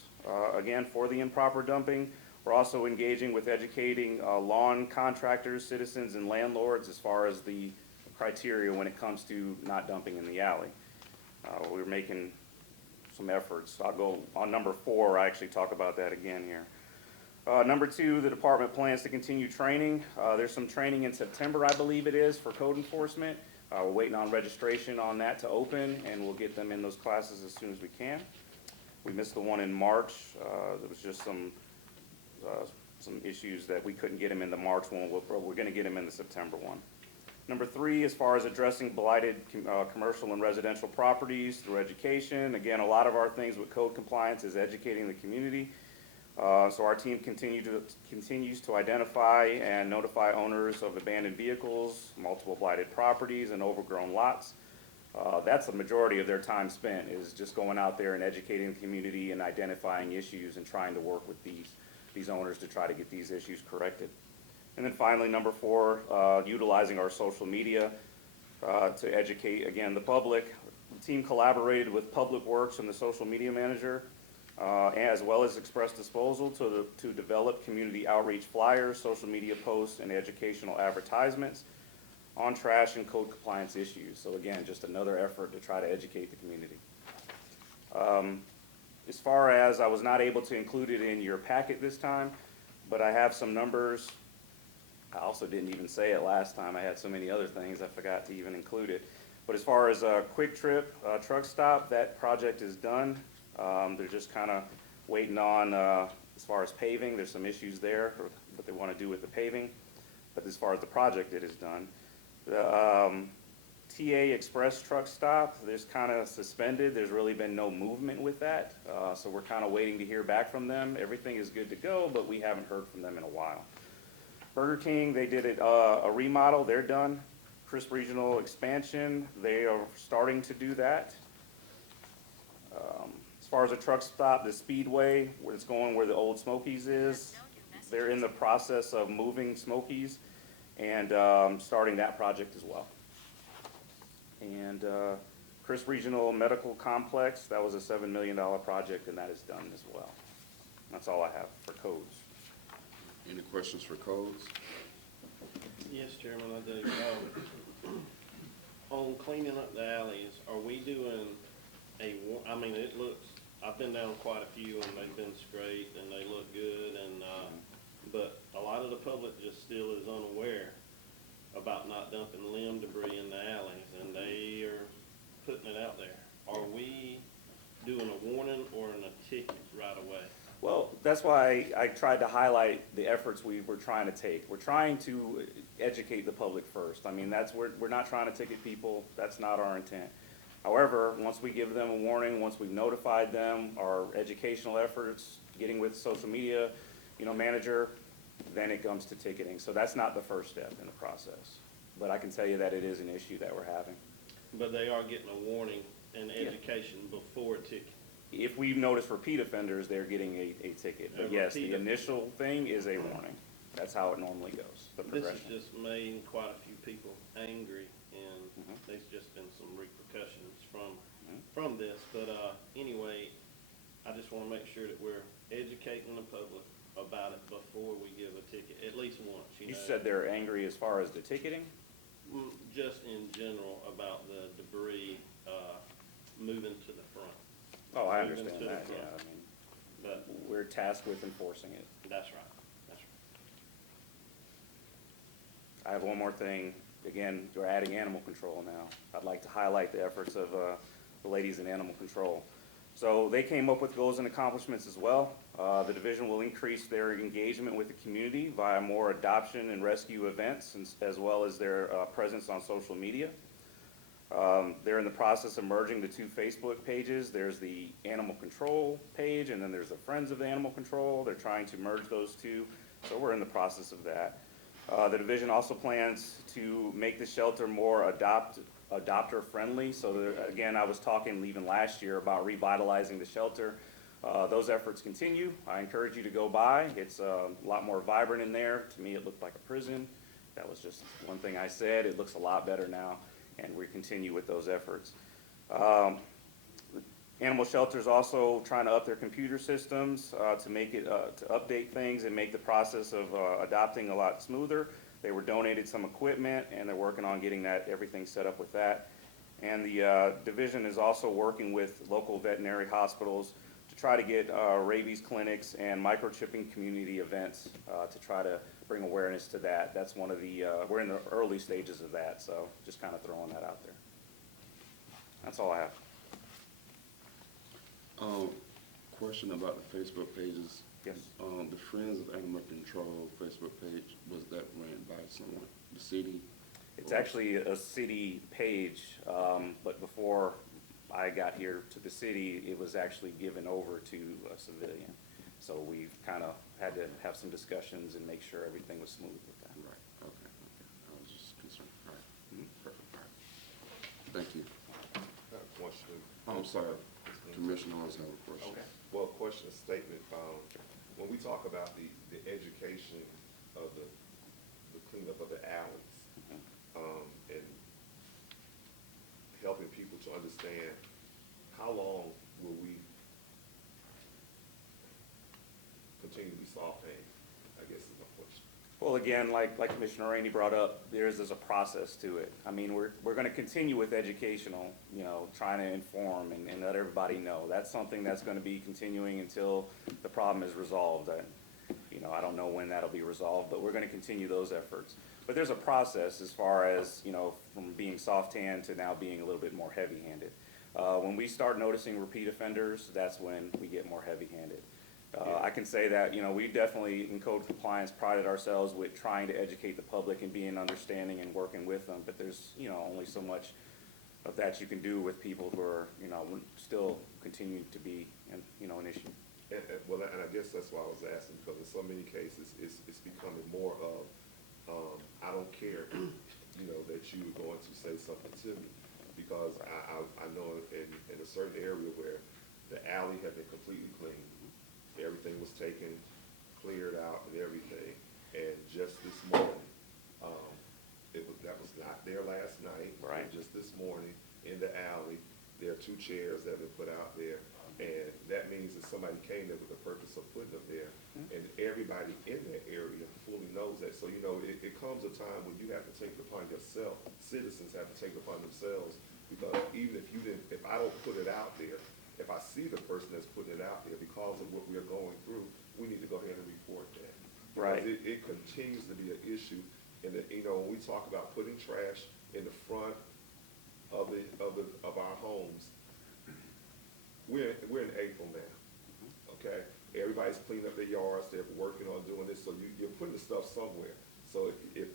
again, for the improper dumping. We're also engaging with educating lawn contractors, citizens, and landlords as far as the criteria when it comes to not dumping in the alley. We're making some efforts. I'll go on number 4. I actually talk about that again here. Number 2, the department plans to continue training. There's some training in September, I believe it is, for code enforcement. We're waiting on registration on that to open, and we'll get them in those classes as soon as we can. We missed the one in March. There was just some issues that we couldn't get them in the March one. We're going to get them in the September one. Number 3, as far as addressing blighted commercial and residential properties through education. Again, a lot of our things with code compliance is educating the community. So our team continues to identify and notify owners of abandoned vehicles, multiple blighted properties, and overgrown lots. That's the majority of their time spent, is just going out there and educating the community and identifying issues and trying to work with these owners to try to get these issues corrected. And then finally, number 4, utilizing our social media to educate, again, the public. The team collaborated with Public Works and the social media manager, as well as Express Disposal to develop community outreach flyers, social media posts, and educational advertisements on trash and code compliance issues. So again, just another effort to try to educate the community. As far as, I was not able to include it in your packet this time, but I have some numbers. I also didn't even say it last time. I had so many other things I forgot to even include it. But as far as a Quick Trip truck stop, that project is done. They're just kind of waiting on, as far as paving, there's some issues there, or what they want to do with the paving. But as far as the project, it is done. The TA Express truck stop, there's kind of suspended. There's really been no movement with that. So we're kind of waiting to hear back from them. Everything is good to go, but we haven't heard from them in a while. Burger King, they did a remodel. They're done. Crisp Regional expansion, they are starting to do that. As far as a truck stop, the Speedway, where it's going where the old Smokies is, they're in the process of moving Smokies and starting that project as well. And Crisp Regional Medical Complex, that was a $7 million project, and that is done as well. That's all I have for codes. Any questions for codes? Yes, Chairman, I do. On cleaning up the alleys, are we doing I mean, it looks, I've been down quite a few and they've been scraped and they look good and, but a lot of the public just still is unaware about not dumping limb debris in the alleys, and they are putting it out there. Are we doing a warning or a ticket right away? Well, that's why I tried to highlight the efforts we were trying to take. We're trying to educate the public first. I mean, we're not trying to ticket people. That's not our intent. However, once we give them a warning, once we've notified them, our educational efforts, getting with social media, manager, then it comes to ticketing. So that's not the first step in the process. But I can tell you that it is an issue that we're having. But they are getting a warning and education before a ticket. If we notice repeat offenders, they're getting a ticket. But yes, the initial thing is a warning. That's how it normally goes, the progression. This has just made quite a few people angry, and there's just been some repercussions from this. But anyway, I just want to make sure that we're educating the public about it before we give a ticket, at least once. You said they're angry as far as the ticketing? Just in general about the debris moving to the front. Oh, I understand that, yeah. I mean, But we're tasked with enforcing it. that's right. That's right. I have one more thing. Again, we're adding animal control now. I'd like to highlight the efforts of the ladies in animal control. So they came up with goals and accomplishments as well. The division will increase their engagement with the community via more adoption and rescue events, as well as their presence on social media. They're in the process of merging the two Facebook pages. There's the animal control page, and then there's the Friends of the Animal Control. They're trying to merge those two, so we're in the process of that. The division also plans to make the shelter more adopter-friendly. So again, I was talking even last year about revitalizing the shelter. Those efforts continue. I encourage you to go by. It's a lot more vibrant in there. To me, it looked like a prison. That was just one thing I said. It looks a lot better now, and we continue with those efforts. Animal shelters also trying to up their computer systems to make it, to update things and make the process of adopting a lot smoother. They were donated some equipment, and they're working on getting everything set up with that. And the division is also working with local veterinary hospitals to try to get rabies clinics and microchipping community events to try to bring awareness to that. That's one of the, we're in the early stages of that, so just kind of throwing that out there. That's all I have. Question about the Facebook pages. Yes. The Friends of Animal Control Facebook page, was that ran by someone, the city? It's actually a city page, but before I got here to the city, it was actually given over to a civilian. So we've kind of had to have some discussions and make sure everything was smooth with that. Right, okay. I was just concerned. All right, perfect, all right. Thank you. I have a question. I'm sorry, Commissioner Owens have a question. Okay. Well, question, statement, when we talk about the education of the cleanup of the alleys, and helping people to understand, how long will we continue to be soft hands, I guess is my question. Well, again, like Commissioner Rainey brought up, there's a process to it. I mean, we're going to continue with educational, trying to inform and let everybody know. That's something that's going to be continuing until the problem is resolved. I don't know when that'll be resolved, but we're going to continue those efforts. But there's a process as far as, from being soft-hand to now being a little bit more heavy-handed. When we start noticing repeat offenders, that's when we get more heavy-handed. I can say that, we definitely, in code compliance, prided ourselves with trying to educate the public and being understanding and working with them, but there's, only so much of that you can do with people who are, still continue to be, an issue. And I guess that's why I was asking, because in so many cases, it's becoming more of, I don't care, that you were going to say something to me, because I know in a certain area where the alley had been completely cleaned, everything was taken, cleared out and everything, and just this morning, that was not there last night. Right. Just this morning, in the alley, there are 2 chairs that have been put out there, and that means that somebody came there with the purpose of putting them there, and everybody in that area fully knows that. So, it comes a time when you have to take it upon yourself, citizens have to take it upon themselves, because even if I don't put it out there, if I see the person that's putting it out there because of what we are going through, we need to go ahead and report that. Right. Because it continues to be an issue, and when we talk about putting trash in the front of our homes, we're in April now, okay? Everybody's cleaning up their yards, they're working on doing this, so you're putting the stuff somewhere. So if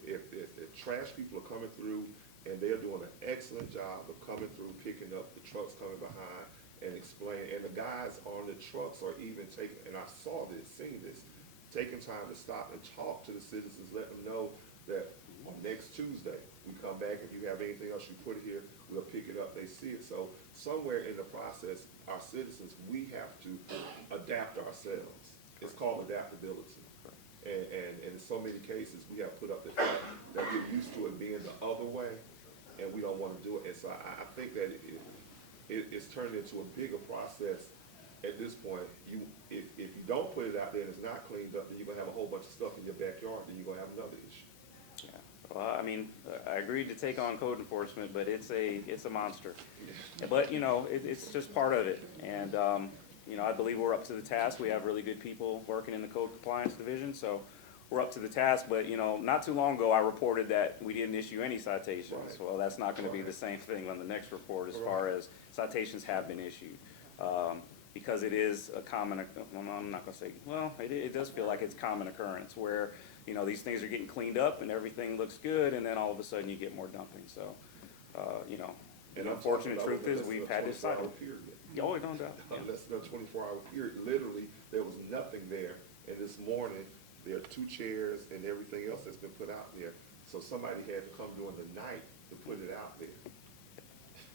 trash people are coming through and they're doing an excellent job of coming through, picking up the trucks coming behind and explaining, and the guys on the trucks are even taking, and I seen this, taking time to stop and talk to the citizens, let them know that on next Tuesday, we come back, if you have anything else you put here, we'll pick it up, they see it. So somewhere in the process, our citizens, we have to adapt ourselves. It's called adaptability. And in so many cases, we have put up the fact that we're used to it being the other way, and we don't want to do it. And so I think that it's turned into a bigger process at this point. If you don't put it out there and it's not cleaned up, then you're going to have a whole bunch of stuff in your backyard, then you're going to have another issue. Yeah. Well, I mean, I agreed to take on code enforcement, but it's a monster. But, it's just part of it. And, I believe we're up to the task. We have really good people working in the code compliance division, so we're up to the task. But, not too long ago, I reported that we didn't issue any citations. Right. Well, that's not going to be the same thing on the next report as far as citations have been issued. because it is a common, well, I'm not gonna say, well, it does feel like it's common occurrence where, you know, these things are getting cleaned up and everything looks good, and then all of a sudden you get more dumping, so, you know, And the I'm talking unfortunate about truth is less than we've a had this 24-hour cycle. period. Oh, no doubt, yeah. Less than a 24-hour period. Literally, there was nothing there. And this morning, there are 2 chairs and everything else that's been put out there. So somebody had to come during the night to put it out there.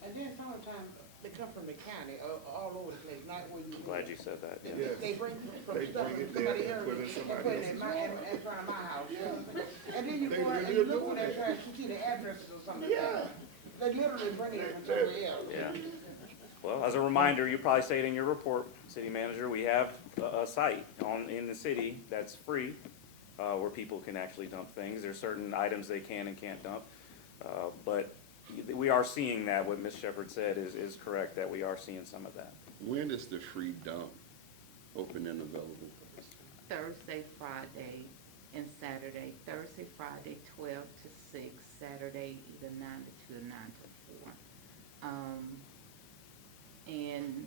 And then sometimes they come from the county, all over the place, not where you. I'm glad you said that, yeah. Yes. They bring from They stuff bring from it there somebody and else put it in and somebody put it else's in front of my house. You know what I'm saying? And then you They go out and really you are look for doing that that. trash, you see the addresses or something. Yeah. They literally bring it from somewhere else. Yeah. Well, as a reminder, you probably say it in your report, city manager, we have a site in the city that's free, where people can actually dump things. There's certain items they can and can't dump. But we are seeing that, what Ms. Shepherd said is correct, that we are seeing some of that. When is the free dump open and available? Thursday, Friday, and Saturday. Thursday, Friday, 12 to 6. Saturday, either 9 to 2 or 9 to 4. And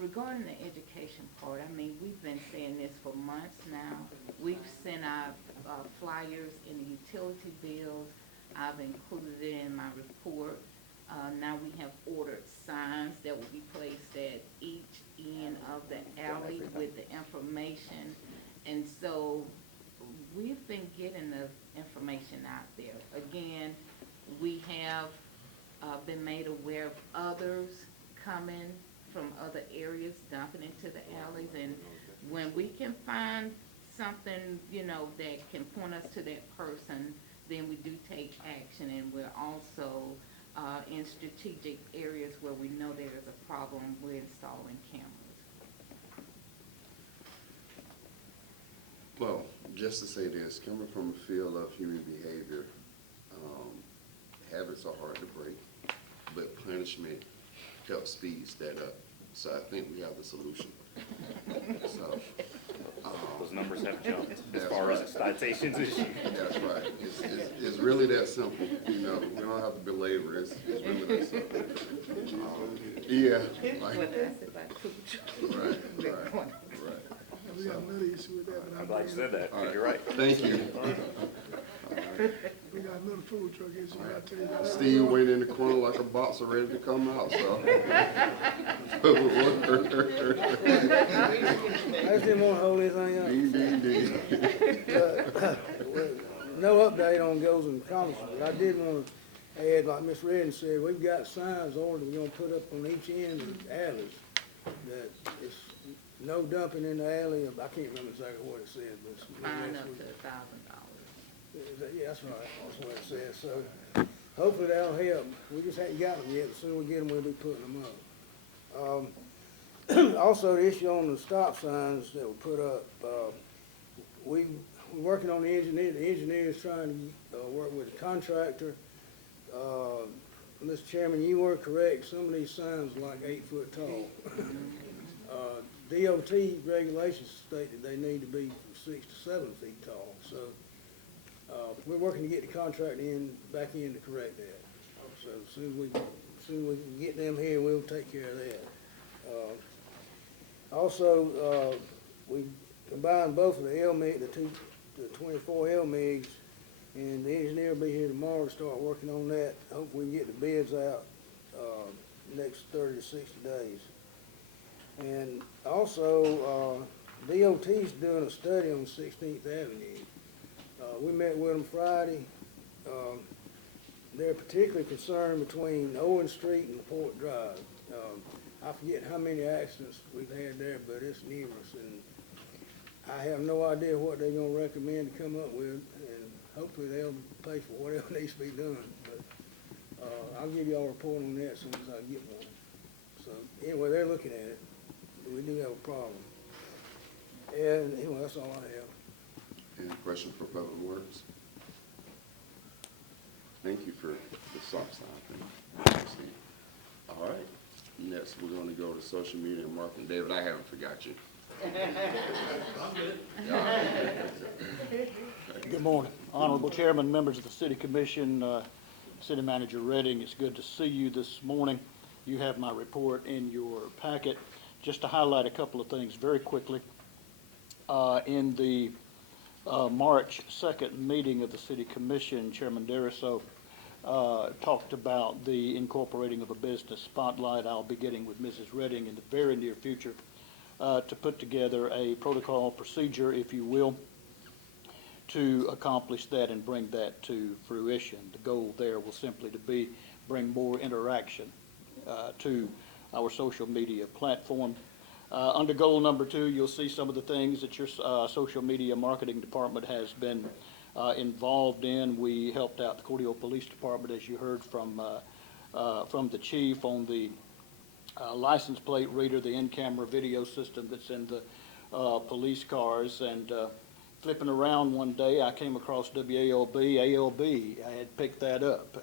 regarding the education part, I mean, we've been saying this for months now. We've sent out flyers in the utility bills. I've included it in my report. Now we have ordered signs that will be placed at each end of the alley with the information. And so we've been getting the information out there. Again, we have been made aware of others coming from other areas, dumping into the alleys. And when we can find something, you know, that can point us to that person, then we do take action. And we're also in strategic areas where we know there is a problem, we're installing cameras. Well, just to say this, coming from a field of human behavior, habits are hard to break, but punishment helps speeds that up. So I think we have the solution. So, Those numbers have jumped as That's far as right. citations issue. that's right. It's really that simple, you know, we don't have to belabor it. It's really that simple. Yeah, like, right. We got another issue with that, but I'm glad you said that, All right. you're right. Thank you. we got another food truck issue, I'll tell you about that. Steve went in the corner like a boxer ready to come out, so. I just didn't want to hold anything up. Indeed. No update on goals and accomplishments, but I did want to add, like Ms. Redden said, we've got signs ordered, we're gonna put up on each end of the alleys that it's no dumping in the alley. I can't remember exactly what it says, but it's. Fine up to $1,000. Yeah, that's right, that's what it says, so hopefully that'll help. We just haven't got them yet, as soon as we get them, we'll be putting them up. Also, the issue on the stop signs that were put up, we're working on the engineer is trying to work with the contractor. Mr. Chairman, you were correct, some of these signs are like 8 foot tall. DOT regulations state that they need to be from 6 to 7 feet tall, so we're working to get the contract back in to correct that. So as soon as we can get them here, we'll take care of that. Also, we combined both of the LMIG, the 24 LMIGs, and the engineer will be here tomorrow to start working on that. Hopefully we can get the bids out next 30 to 60 days. And also, DOT's doing a study on 16th Avenue. We met with them Friday. They're particularly concerned between Owen Street and Port Drive. I forget how many accidents we've had there, but it's numerous, and I have no idea what they're gonna recommend to come up with, and hopefully they'll pay for whatever needs to be done. But I'll give y'all a report on that as soon as I get one. So anyway, they're looking at it. We do have a problem. And anyway, that's all I have. Any question for Public Works? Thank you for the stop sign thing. All right, next we're gonna go to social media and marketing. David, I haven't forgot you. Good morning. Honorable Chairman, members of the City Commission, City Manager Redding, it's good to see you this morning. You have my report in your packet. Just to highlight a couple of things very quickly. In the March 2nd meeting of the City Commission, Chairman Deriso talked about the incorporating of a business spotlight. I'll be getting with Mrs. Redding in the very near future to put together a protocol procedure, if you will, to accomplish that and bring that to fruition. The goal there will simply to be bring more interaction to our social media platform. Under goal number 2, you'll see some of the things that your social media marketing department has been involved in. We helped out the Cordele Police Department, as you heard from the chief, on the license plate reader, the in-camera video system that's in the police cars. And flipping around one day, I came across WALB. ALB had picked that up,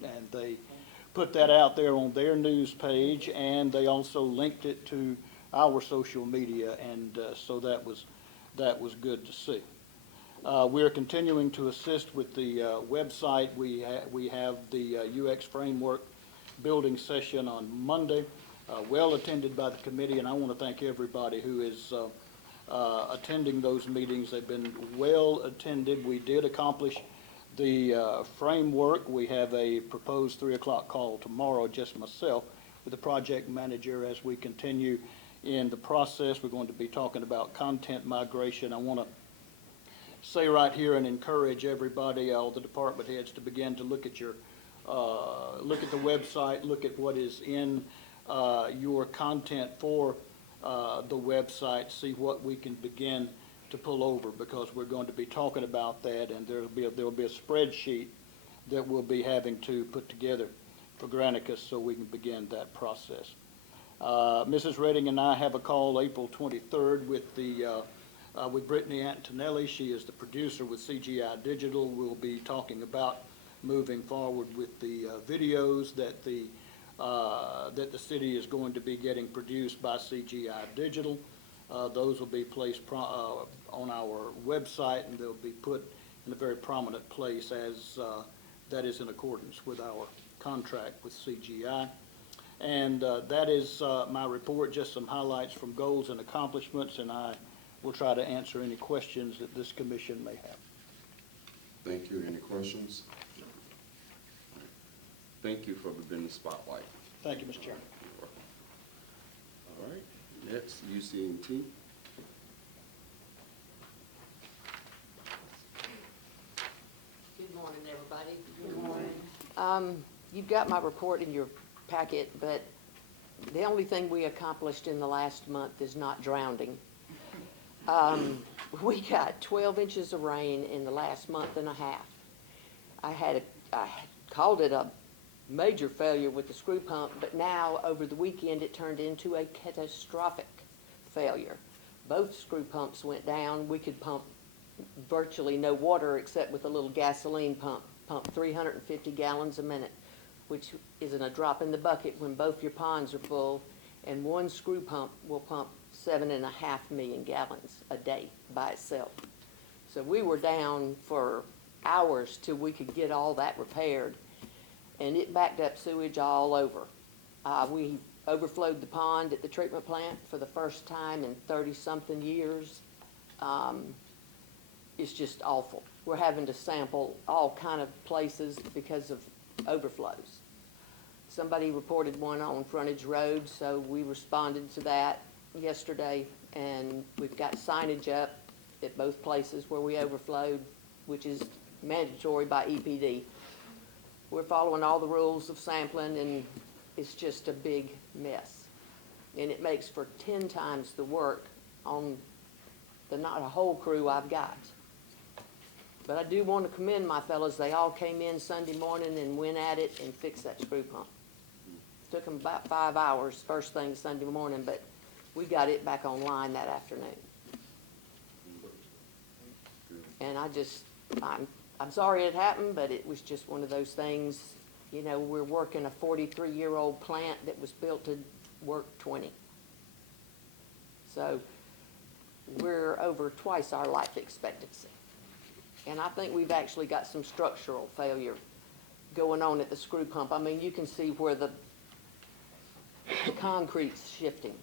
and they put that out there on their news page, and they also linked it to our social media, and so that was good to see. We're continuing to assist with the website. We have the UX framework building session on Monday, well attended by the committee, and I want to thank everybody who is attending those meetings. They've been well attended. We did accomplish the framework. We have a proposed 3 o'clock call tomorrow, just myself, with the project manager as we continue in the process. We're going to be talking about content migration. I want to say right here and encourage everybody, all the department heads, to begin to look at your look at the website, look at what is in your content for the website, see what we can begin to pull over, because we're going to be talking about that, and there'll be a spreadsheet that we'll be having to put together for Granicus so we can begin that process. Mrs. Redding and I have a call April 23rd with Brittany Antonelli. She is the producer with CGI Digital. We'll be talking about moving forward with the videos that the city is going to be getting produced by CGI Digital. Those will be placed on our website, and they'll be put in a very prominent place, as that is in accordance with our contract with CGI. And that is my report, just some highlights from goals and accomplishments, and I will try to answer any questions that this commission may have. Thank you. Any questions? Thank you for the business spotlight. Thank you, Mr. Chairman. All right, next, UCNT. Good morning, everybody. Good morning. You've got my report in your packet, but the only thing we accomplished in the last month is not drowning. We got 12 inches of rain in the last month and a half. I called it a major failure with the screw pump, but now over the weekend it turned into a catastrophic failure. Both screw pumps went down. We could pump virtually no water except with a little gasoline pump 350 gallons a minute, which isn't a drop in the bucket when both your ponds are full, and one screw pump will pump 7.5 million gallons a day by itself. So we were down for hours till we could get all that repaired, and it backed up sewage all over. We overflowed the pond at the treatment plant for the first time in 30-something years. It's just awful. We're having to sample all kind of places because of overflows. Somebody reported one on Frontage Road, so we responded to that yesterday, and we've got signage up at both places where we overflowed, which is mandatory by EPD. We're following all the rules of sampling, and it's just a big mess. And it makes for 10 times the work on the not a whole crew I've got. But I do want to commend my fellows. They all came in Sunday morning and went at it and fixed that screw pump. It took them about 5 hours first thing Sunday morning, but we got it back online that afternoon. And I'm sorry it happened, but it was just one of those things. You know, we're working a 43-year-old plant that was built to work 20. So we're over twice our life expectancy. And I think we've actually got some structural failure going on at the screw pump. I mean, you can see where the concrete's shifting.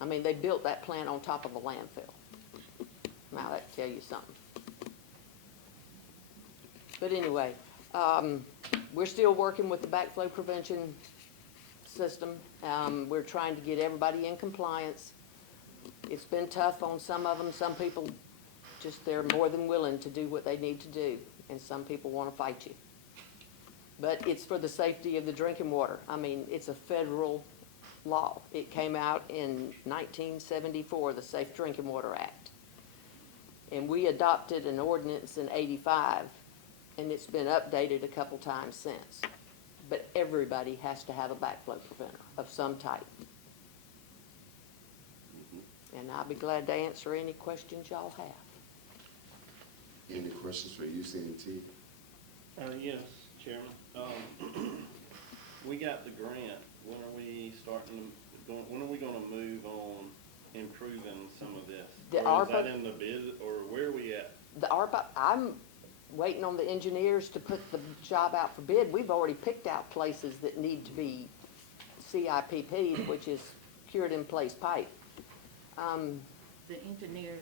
I mean, they built that plant on top of a landfill. Now, that tell you something. But anyway, we're still working with the backflow prevention system. We're trying to get everybody in compliance. It's been tough on some of them. Some people just, they're more than willing to do what they need to do, and some people want to fight you. But it's for the safety of the drinking water. I mean, it's a federal law. It came out in 1974, the Safe Drinking Water Act. And we adopted an ordinance in '85, and it's been updated a couple times since. But everybody has to have a backflow preventer of some type. And I'll be glad to answer any questions y'all have. Any questions for UCNT? Yes, Chairman. We got the grant. When are we when are we gonna move on improving some of this? The Or is ARPA? that in the bid, or where are we at? The ARPA, I'm waiting on the engineers to put the job out for bid. We've already picked out places that need to be CIPP'd, which is cured in place pipe. The engineers,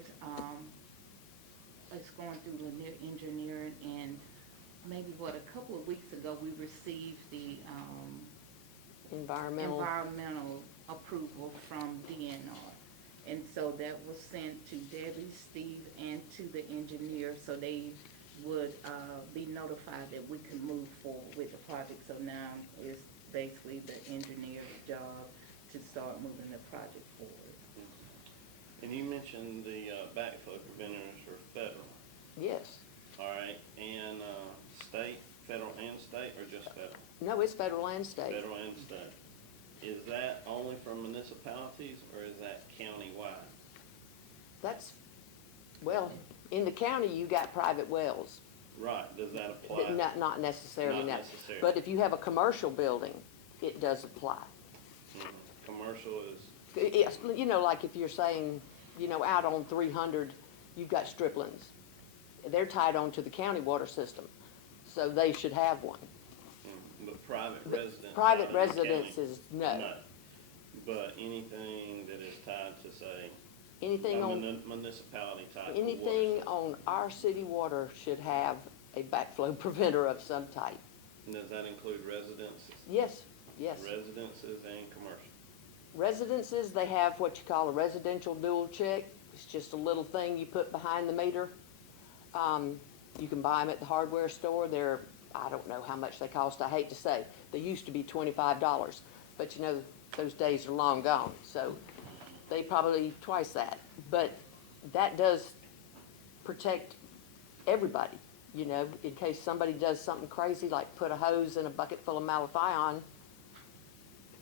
is going through the engineering, and maybe a couple of weeks ago, we received the, Environmental. approval from DNR. And so that was sent to Debbie, Steve, and to the engineer, so they would, be notified that we can move forward with the project. So now it's basically the engineer's job to start moving the project forward. And you mentioned the backflow preventers are federal, Yes. all right, and state, federal and state, or just federal? No, it's federal and state. Federal and state. Is that only for municipalities, or is that countywide? That's, well, in the county, you got private wells. Right, does that apply? Not necessarily Not now. necessarily. But if you have a commercial building, it does apply. Mhm. Commercial is, Yes, you know, like if you're saying, you know, out on 300, you've got striplings. They're tied on to the county water system, so they should have one. but private residents. Private out in the county, residences, no. But anything that is tied to, say, Anything a on, municipality type of water anything system. on our city water should have a backflow preventer of some type. And does that include residences? Yes, yes. Residences and commercial? Residences, they have what you call a residential dual check. It's just a little thing you put behind the meter. You can buy them at the hardware store. They're, I don't know how much they cost, I hate to say. They used to be $25, but you know, those days are long gone. So they probably twice that. But that does protect everybody, you know, in case somebody does something crazy, like put a hose in a bucket full of malathion,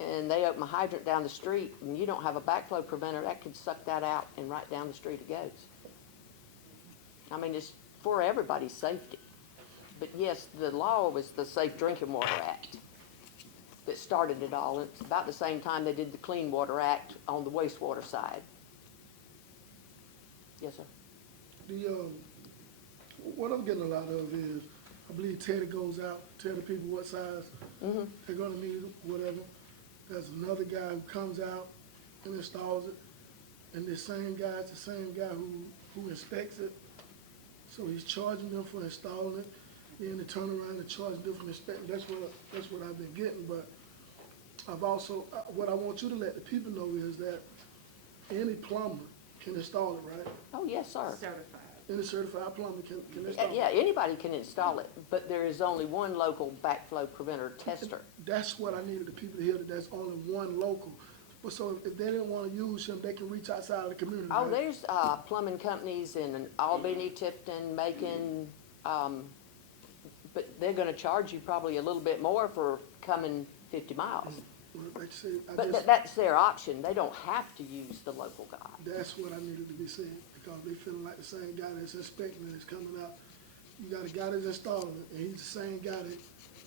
and they open a hydrant down the street, and you don't have a backflow preventer, that could suck that out, and right down the street it goes. I mean, it's for everybody's safety. But yes, the law was the Safe Drinking Water Act that started it all. It's about the same time they did the Clean Water Act on the wastewater side. Yes, sir. What I'm getting a lot of is, I believe Teddy goes out, tell the people what size they're gonna need, whatever. There's another guy who comes out and installs it, and this same guy is the same guy who inspects it. So he's charging them for installing it, then they turn around and charge them for inspecting. That's what I've been getting, but I've also, what I want you to let the people know is that any plumber can install it, right? Oh, yes, sir. Certified. Any certified plumber can install it. Yeah, anybody can install it, but there is only one local backflow preventer tester. That's what I needed the people to hear, that there's only one local. But so if they didn't wanna use him, they can reach outside of the community, Oh, right? there's plumbing companies in Albany, Tifton, Macon, but they're gonna charge you probably a little bit more for coming 50 miles. Well, like I said, But that's their option. They don't have to use the local guy. That's what I needed to be said, because they feeling like the same guy that's inspecting it is coming out. You got a guy that's installing it, and he's the same guy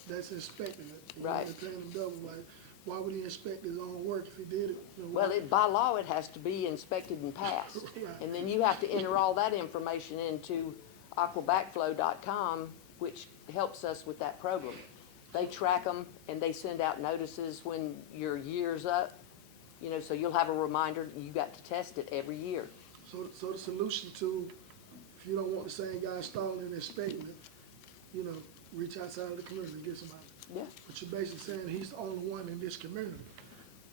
that's inspecting it. You know, Right. they're paying him double, like, why would he inspect his own work if he did it? You know, Well, why- by law, it has to be inspected and passed. Right. And then you have to enter all that information into aquabackflow.com, which helps us with that program. They track them, and they send out notices when your year's up, You know, so you'll have a reminder, you got to test it every year. So the solution to, if you don't want the same guy installing and inspecting it, you know, reach outside of the community and get somebody. Yeah. But you're basically saying he's the only one in this community.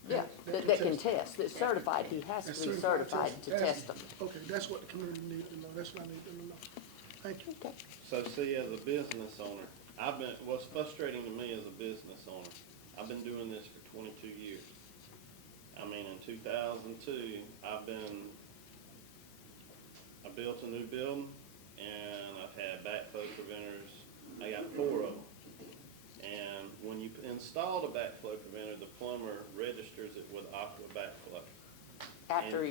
Yeah, that can test, that's certified, he has to be certified to test them. Okay, that's what the community needs to know, that's what I need them to know. Thank you. Okay. So see, as a business owner, what's frustrating to me as a business owner, I've been doing this for 22 years. I mean, in 2002, I built a new building, and I've had backflow preventers. I got 4 of them. And when you install the backflow preventer, the plumber registers it with Aqua Backflow. After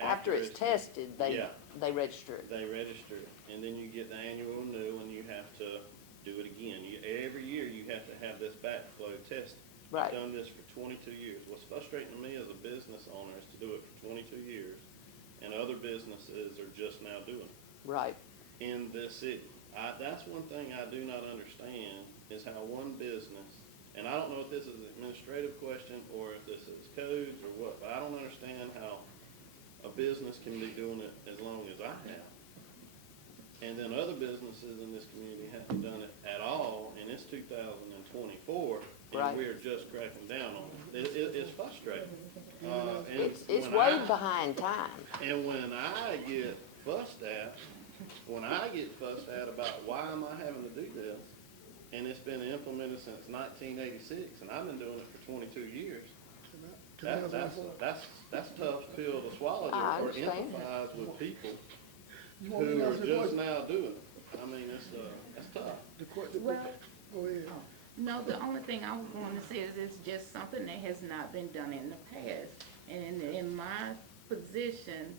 after it's tested, they register it. They register it, and then you get the annual renewal, and you have to do it again. Every year, you have to have this backflow tested. Right. I've done this for 22 years. What's frustrating to me as a business owner is to do it for 22 years, and other businesses are just now doing it. Right. In this city. That's one thing I do not understand, is how one business, and I don't know if this is an administrative question or if this is codes or what, but I don't understand how a business can be doing it as long as I have. And then other businesses in this community haven't done it at all, and it's 2024, and Right. we're just cracking down on it. It's frustrating. It's way behind time. And when I get fussed at, about why am I having to do this, and it's been implemented since 1986, and I've been doing it for 22 years, that's tough pill to swallow I or understand. empathize with people You want me who to are ask the just question? now doing it. I mean, it's tough. Well, Go ahead. no, the only thing I was going to say is it's just something that has not been done in the past. And in my position,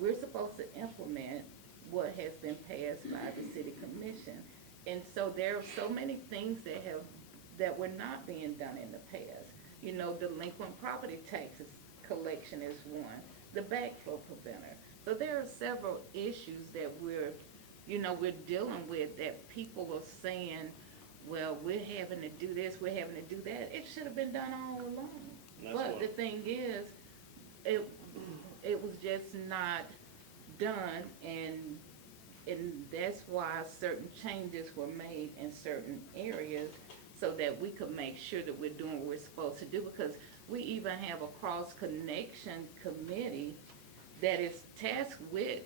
we're supposed to implement what has been passed by the city commission. And so there are so many things that were not being done in the past. You know, delinquent property taxes collection is one, the backflow preventer. So there are several issues that we're dealing with that people are saying, well, we're having to do this, we're having to do that. It should have been done all along. But the thing is, it was just not done, and that's why certain changes were made in certain areas so that we could make sure that we're doing what we're supposed to do, because we even have a cross-connection committee that is tasked with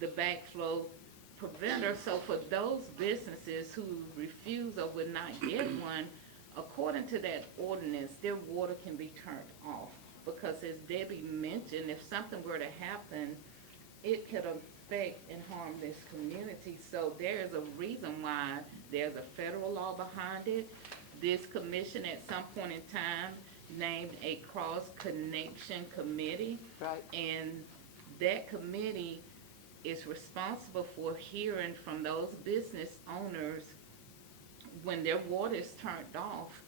the backflow preventer. So for those businesses who refuse or would not get one, according to that ordinance, their water can be turned off. Because as Debbie mentioned, if something were to happen, it could affect and harm this community. So there is a reason why there's a federal law behind it. This commission at some point in time named a cross-connection committee. Right. And that committee is responsible for hearing from those business owners when their water is turned off.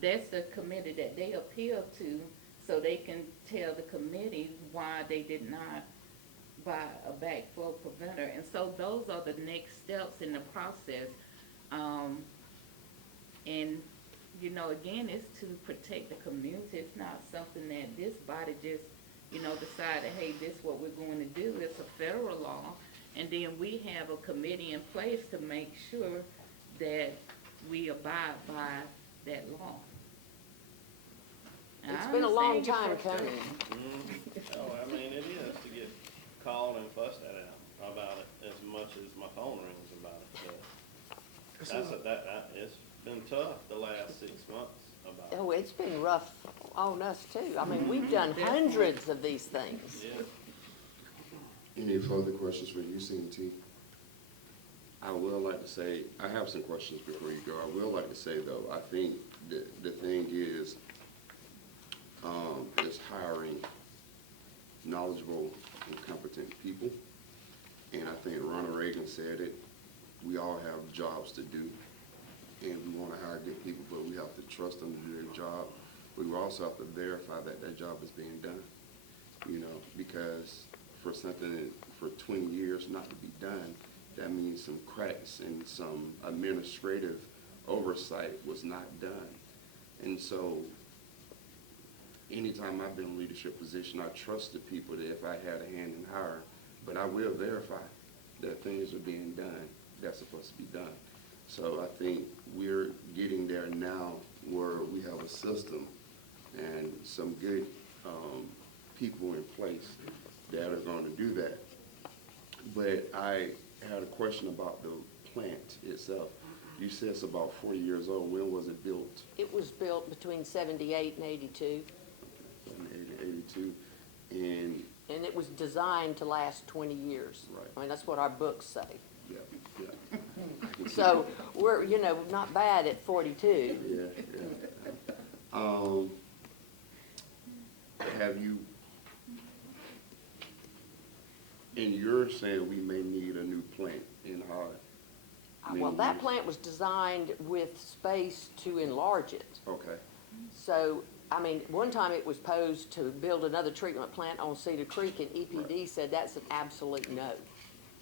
That's the committee that they appeal to, so they can tell the committee why they did not buy a backflow preventer. And so those are the next steps in the process. And, you know, again, it's to protect the community. It's not something that this body just, decided, hey, this is what we're going to do. It's a federal law. And then we have a committee in place to make sure that we abide by that law. It's been a long time coming. Oh, I mean, it is to get called and fussed at about it as much as my phone rings about it. So it's been tough the last 6 months about it. Oh, it's been rough on us too. I mean, we've done hundreds of these things. Yeah. Any further questions for you, CMT? I will like to say, I have some questions before you go. I will like to say, though, I think the thing is hiring knowledgeable and competent people. And I think Ronald Reagan said it, we all have jobs to do, and we want to hire good people, but we have to trust them to do their job. We also have to verify that that job is being done, because for something for 20 years not to be done, that means some cracks and some administrative oversight was not done. And so anytime I've been in leadership position, I trusted people that if I had a hand in hiring, but I will verify that things are being done that's supposed to be done. So I think we're getting there now where we have a system and some good people in place that are going to do that. But I had a question about the plant itself. You said it's about 40 years old. When was it built? It was built between 78 and 82, 82. And it was designed to last 20 years. Right. I mean, that's what our books say. yeah, yeah. So we're, not bad at 42. Yeah, yeah. Have you, and you're saying we may need a new plant in Hard? Well, that plant was designed with space to enlarge it. Okay, So, I mean, one time it was posed to build another treatment plant on Cedar Creek, and EPD said that's an absolute no.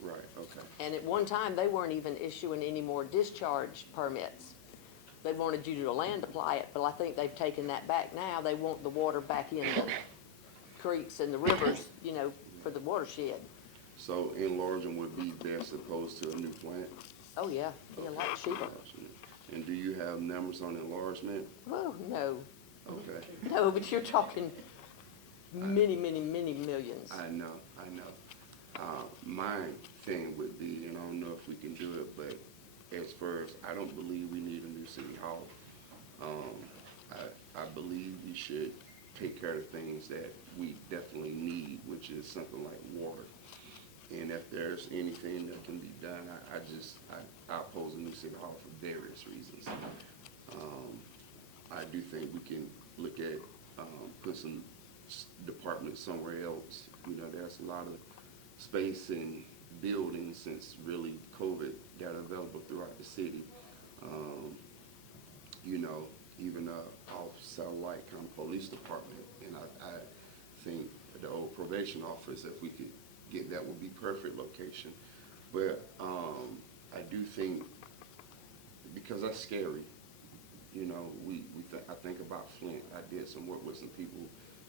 right, okay. And at one time, they weren't even issuing any more discharge permits. They wanted you to land apply it, but I think they've taken that back now. They want the water back in the creeks and the rivers, for the watershed. So enlarging would be best opposed to a new plant? Oh, yeah, be a lot cheaper. And do you have numbers on enlargement? Oh, no. Okay, No, but you're talking many, many, many millions. I know. My thing would be, and I don't know if we can do it, but as far as, I don't believe we need a new city hall. I believe we should take care of things that we definitely need, which is something like water. And if there's anything that can be done, I oppose a new city hall for various reasons. I do think we can look at, put some departments somewhere else. There's a lot of space and buildings since really COVID that are available throughout the city. Even off Satellite kind of police department. And I think the old probation office, if we could get that, would be perfect location. But I do think, because that's scary, I think about Flint. I did some work with some people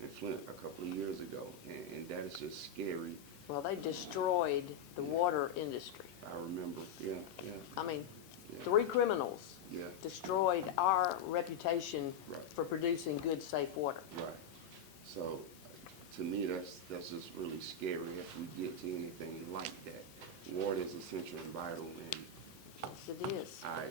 in Flint a couple of years ago, and that is just scary. Well, they destroyed the water industry. I remember, yeah. I mean, Yeah. 3 criminals Yeah. destroyed our reputation Right. for producing good, safe water. Right. So, to me, that's just really scary if we get to anything like that. Water is essential and vital, and Yes, it is. I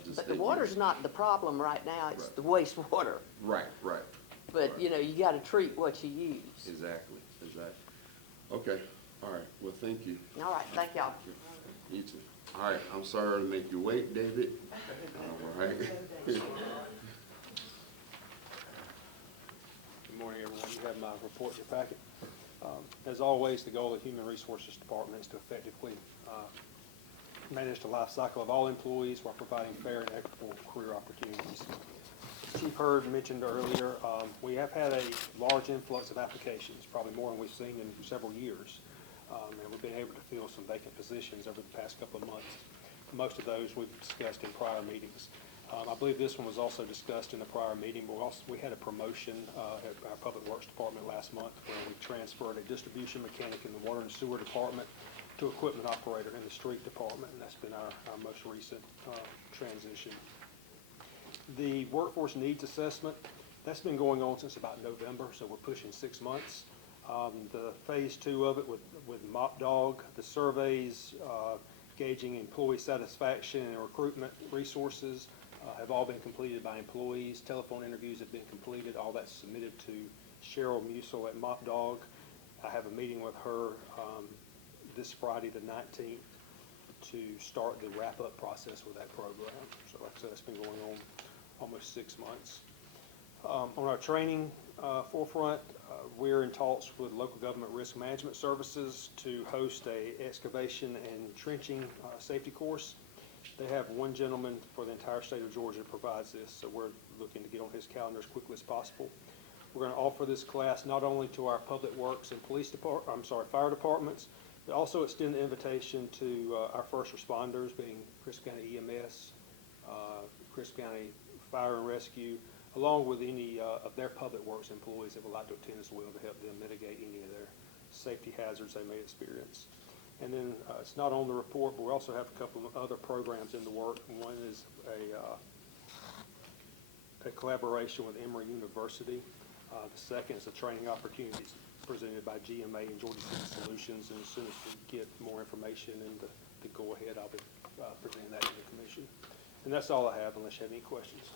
just But the think water's not the problem right now, it's Right. the wastewater. Right. But, Right. you gotta treat what you use. Exactly. Okay, all right, well, thank you. All right, thank y'all. You too. All right, I'm sorry to make you wait, David. All right. Good morning, everyone. You have my report in your packet. As always, the goal of the Human Resources Department is to effectively manage the life cycle of all employees while providing fair and equitable career opportunities. As Chief Hurd mentioned earlier, we have had a large influx of applications, probably more than we've seen in several years. And we've been able to fill some vacant positions over the past couple of months. Most of those we've discussed in prior meetings. I believe this one was also discussed in a prior meeting. We had a promotion at our Public Works Department last month where we transferred a distribution mechanic in the Water and Sewer Department to equipment operator in the Street Department, and that's been our most recent transition. The workforce needs assessment, that's been going on since about November, so we're pushing 6 months. The phase 2 of it with Mop Dog, the surveys gauging employee satisfaction and recruitment resources have all been completed by employees. Telephone interviews have been completed. All that's submitted to Cheryl Musel at Mop Dog. I have a meeting with her this Friday the 19th to start the wrap-up process with that program. So like I said, it's been going on almost 6 months. On our training forefront, we're in talks with local government risk management services to host a excavation and trenching safety course. They have one gentleman for the entire state of Georgia that provides this, so we're looking to get on his calendar as quickly as possible. We're going to offer this class not only to our public works and fire departments, but also extend the invitation to our first responders, being Crisp County EMS, Crisp County Fire and Rescue, along with any of their public works employees that would like to attend as well to help them mitigate any of their safety hazards they may experience. And then it's not on the report, but we also have a couple of other programs in the work. One is a collaboration with Emory University. The second is a training opportunities presented by GMA and Georgia City Solutions. And as soon as we get more information and the go-ahead, I'll be presenting that to the commission. And that's all I have, unless you have any questions.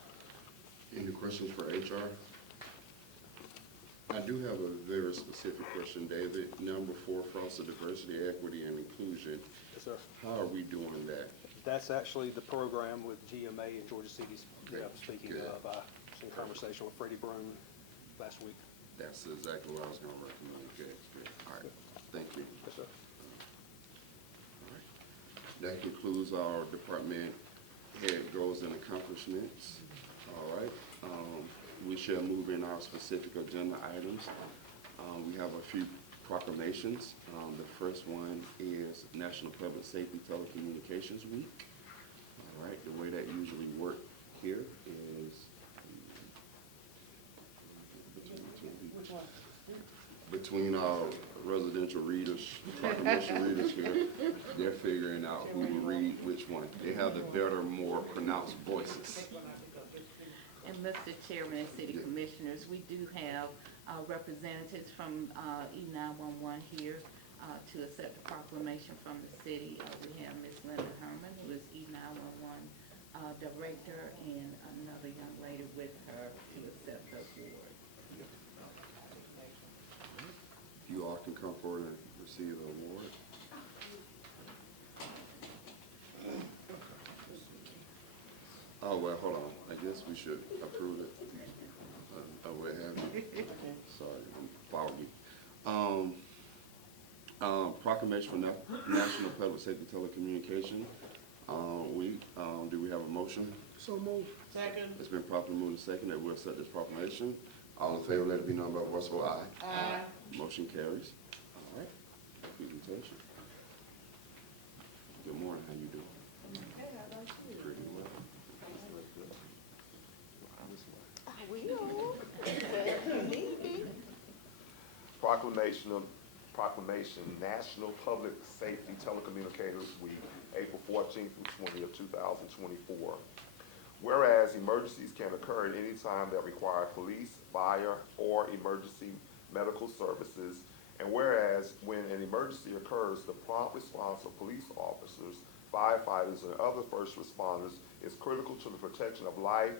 Any questions for HR? I do have a very specific question, David. Number 4, foster diversity, equity, and inclusion. Yes, sir. How are we doing that? That's actually the program with GMA and Georgia City's, speaking Good. of, I was in conversation with Freddie Broom last week. That's exactly what I was going to recommend. Good, good. All right, thank you. Yes, sir. All right. That concludes our department head goals and accomplishments. All right. We shall move in our specific agenda items. We have a few proclamations. The first one is National Public Safety Telecommunications Week. All right, the way that usually works here is between our residential readers, proclamation readers here, they're figuring out who will read which one. They have the better, more pronounced voices. And Mr. Chairman and City Commissioners, we do have representatives from E911 here to accept the proclamation from the city. We have Ms. Linda Herman, who is E911 Director, and another young lady with her to accept the award. You all can come forward and receive the award. Oh, well, hold on. I guess we should approve it. What have you. Sorry, I'm foggy. Proclamation for National Public Safety Telecommunication Week. Do we have a motion? So moved. Second. It's been properly moved and second that we'll accept this proclamation. All in favor, let it be known by voice vote aye. Aye. Motion carries. All right. Presentation. Good morning. How you doing? Pretty well. Proclamation National Public Safety Telecommunicators Week, April 14th through 20th, 2024. Whereas emergencies can occur at any time that require police, fire, or emergency medical services, and whereas when an emergency occurs, the prompt response of police officers, firefighters, and other first responders is critical to the protection of life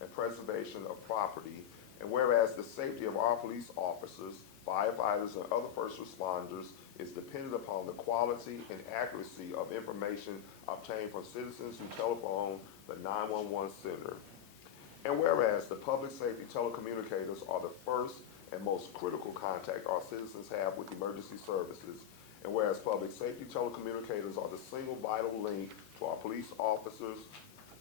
and preservation of property, and whereas the safety of our police officers, firefighters, and other first responders is dependent upon the quality and accuracy of information obtained from citizens who telephone the 911 center. And whereas the public safety telecommunicators are the first and most critical contact our citizens have with emergency services, and whereas public safety telecommunicators are the single vital link to our police officers,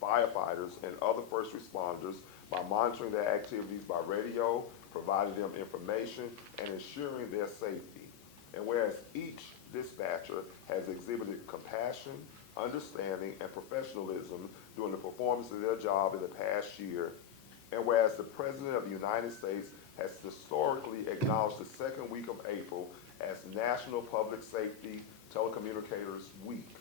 firefighters, and other first responders by monitoring their activities by radio, providing them information, and ensuring their safety. And whereas each dispatcher has exhibited compassion, understanding, and professionalism during the performance of their job in the past year, and whereas the President of the United States has historically acknowledged the second week of April as National Public Safety Telecommunicators Week.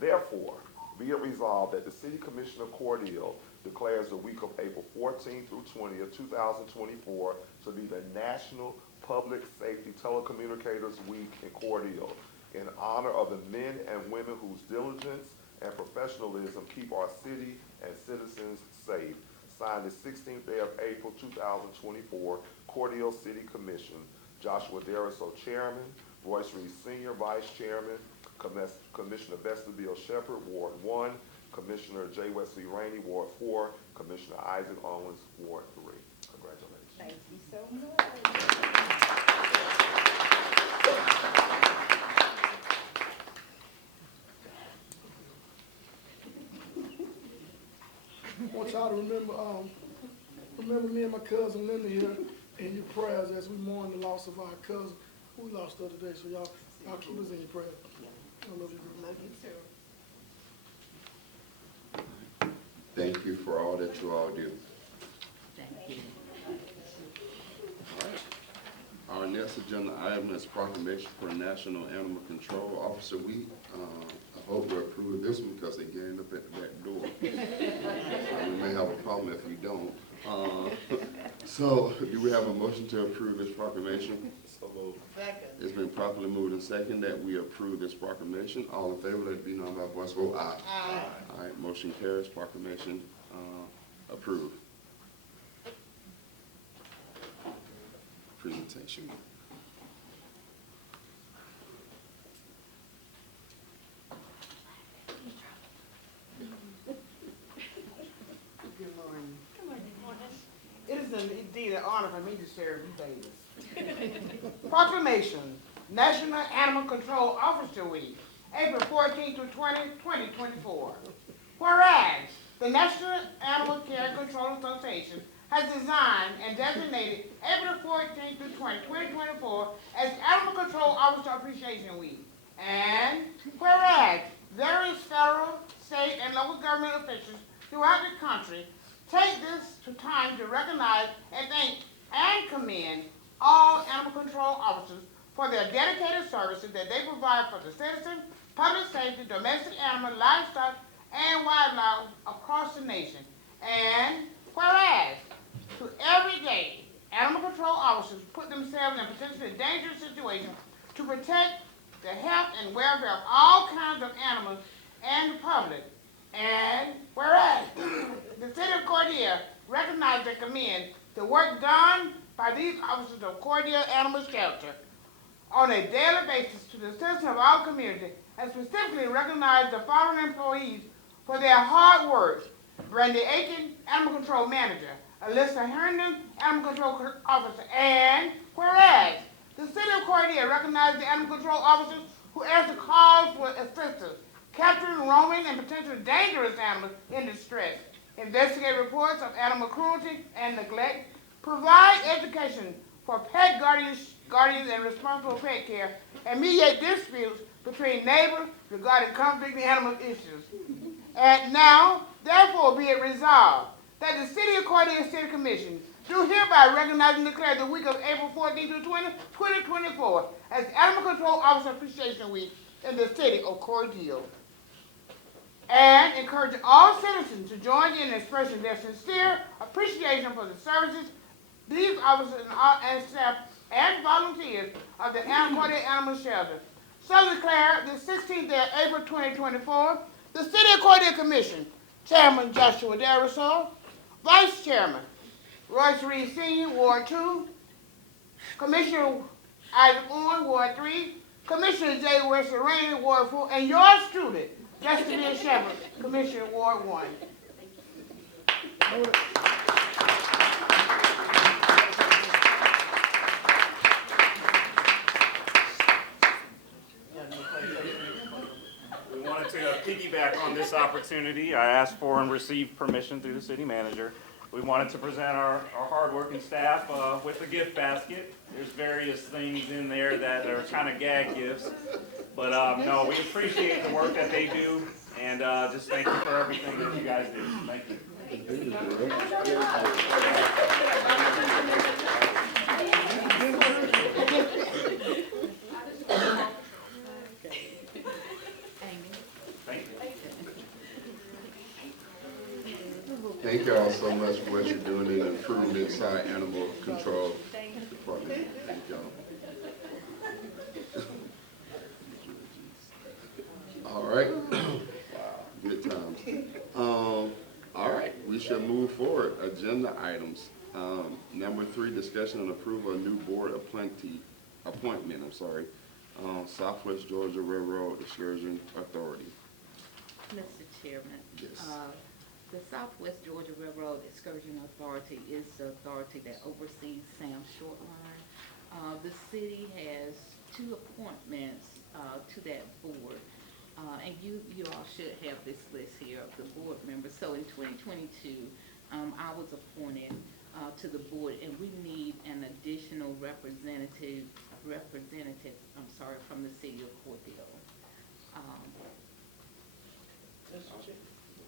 Therefore, be it resolved that the City Commission of Cordele declares the week of April 14th through 20th, 2024 to be the National Public Safety Telecommunicators Week in Cordele, in honor of the men and women whose diligence and professionalism keep our city and citizens safe. Signed the 16th day of April 2024, Cordele City Commission. Joshua Dariso, Chairman, Royce Reed Sr., Vice Chairman, Commissioner Vestibule Shepherd, Ward 1, Commissioner J. Wesley Rainey, Ward 4, Commissioner Isaac Owens, Ward 3. Congratulations. Thank you so much. I want y'all to remember me and my cousin Linda here in your prayers as we mourn the loss of our cousin who we lost the other day. So y'all keep us in your prayers. I love you. Love you too. Thank you for all that you all do. our next agenda item is proclamation for National Animal Control Officer Week. I hope we approve this one because they ganged up at the back door. We may have a problem if we don't. So, do we have a motion to approve this proclamation? So moved. Second. It's been properly moved and second that we approve this proclamation. All in favor, let it be known by voice vote aye. Aye. All right, motion carries, proclamation approved. Presentation. Good morning. Good morning. It is indeed an honor for me to serve you ladies. Proclamation, National Animal Control Officer Week, April 14 through 20, 2024. Whereas, the National Animal Care Control Association has designed and designated April 14 through 20, 2024 as Animal Control Officer Appreciation Week. And whereas, various federal, state, and local government officials throughout the country take this time to recognize and thank and commend all animal control officers for their dedicated services that they provide for the citizens, public safety, domestic animal, livestock, and wildlife across the nation. And whereas, to every day, animal control officers put themselves in potentially dangerous situations to protect the health and welfare of all kinds of animals and the public. And whereas, the city of Cordele recognizes and commends the work done by these officers of Cordele Animal Shelter on a daily basis to the citizens of our community, and specifically recognize the following employees for their hard work: Brandy Aiken, Animal Control Manager; Alyssa Herndon, Animal Control Officer. And whereas, the city of Cordele recognizes the animal control officers who answer calls for assistance, capturing, roaming, and potentially dangerous animals in distress, investigate reports of animal cruelty and neglect, provide education for pet guardians and responsible pet care, and mediate disputes between neighbors regarding conflicting animal issues. And now, therefore, be it resolved that the City of Cordele City Commission do hereby recognize and declare the week of April 14 to 20, 2024 as Animal Control Officer Appreciation Week in the City of Cordele, and encourage all citizens to join in expressing their sincere appreciation for the services these officers and staff and volunteers of the Cordele Animal Shelter. So declare the 16th day of April 2024, the City of Cordele Commission, Chairman Joshua Darrisol, Vice Chairman Royce Reed Sr., Ward 2, Commissioner Isaac Owen, Ward 3, Commissioner J. Wesley Rain, Ward 4, and yours truly, Justin Shepherd, Commissioner, Ward 1. We wanted to piggyback on this opportunity. I asked for and received permission through the city manager. We wanted to present our hardworking staff with a gift basket. There's various things in there that are kind of gag gifts. But no, we appreciate the work that they do, and just thank you for everything that you guys do. Thank you. Thank y'all so much for what you're doing and improving inside animal control department. Thank y'all. All right. Wow, good times. All right, we shall move forward. Agenda items. Number 3, discussion and approval of new board appointment. Southwest Georgia Railroad Excursion Authority. Mr. Chairman. Yes. The Southwest Georgia Railroad Excursion Authority is the authority that oversees Sam's Short Line. The city has 2 appointments to that board. And you all should have this list here of the board members. So in 2022, I was appointed to the board, and we need an additional representative, from the city of Cordele.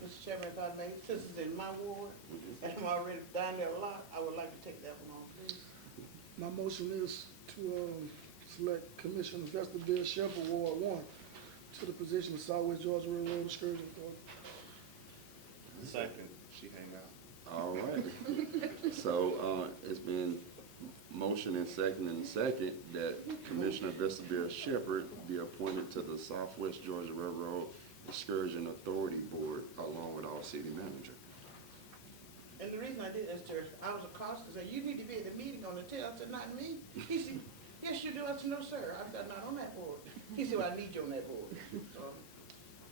Mr. Chairman, if I may, since it's in my ward, and I'm already down there a lot, I would like to take that one on, please. My motion is to, select Commissioner Vesterbill Shepherd, Ward 1, to the position of Southwest Georgia Railroad Excursion Authority. Second. She hang out. All right. So, it's been motion and second that Commissioner Vesterbill Shepherd be appointed to the Southwest Georgia Railroad Excursion Authority Board along with our city manager. And the reason I did that, sir, I was accosted, said, you need to be at the meeting on the tail. I said, not me. He said, yes, you do. I said, no, sir, I'm not on that board. He said, well, I need you on that board. So,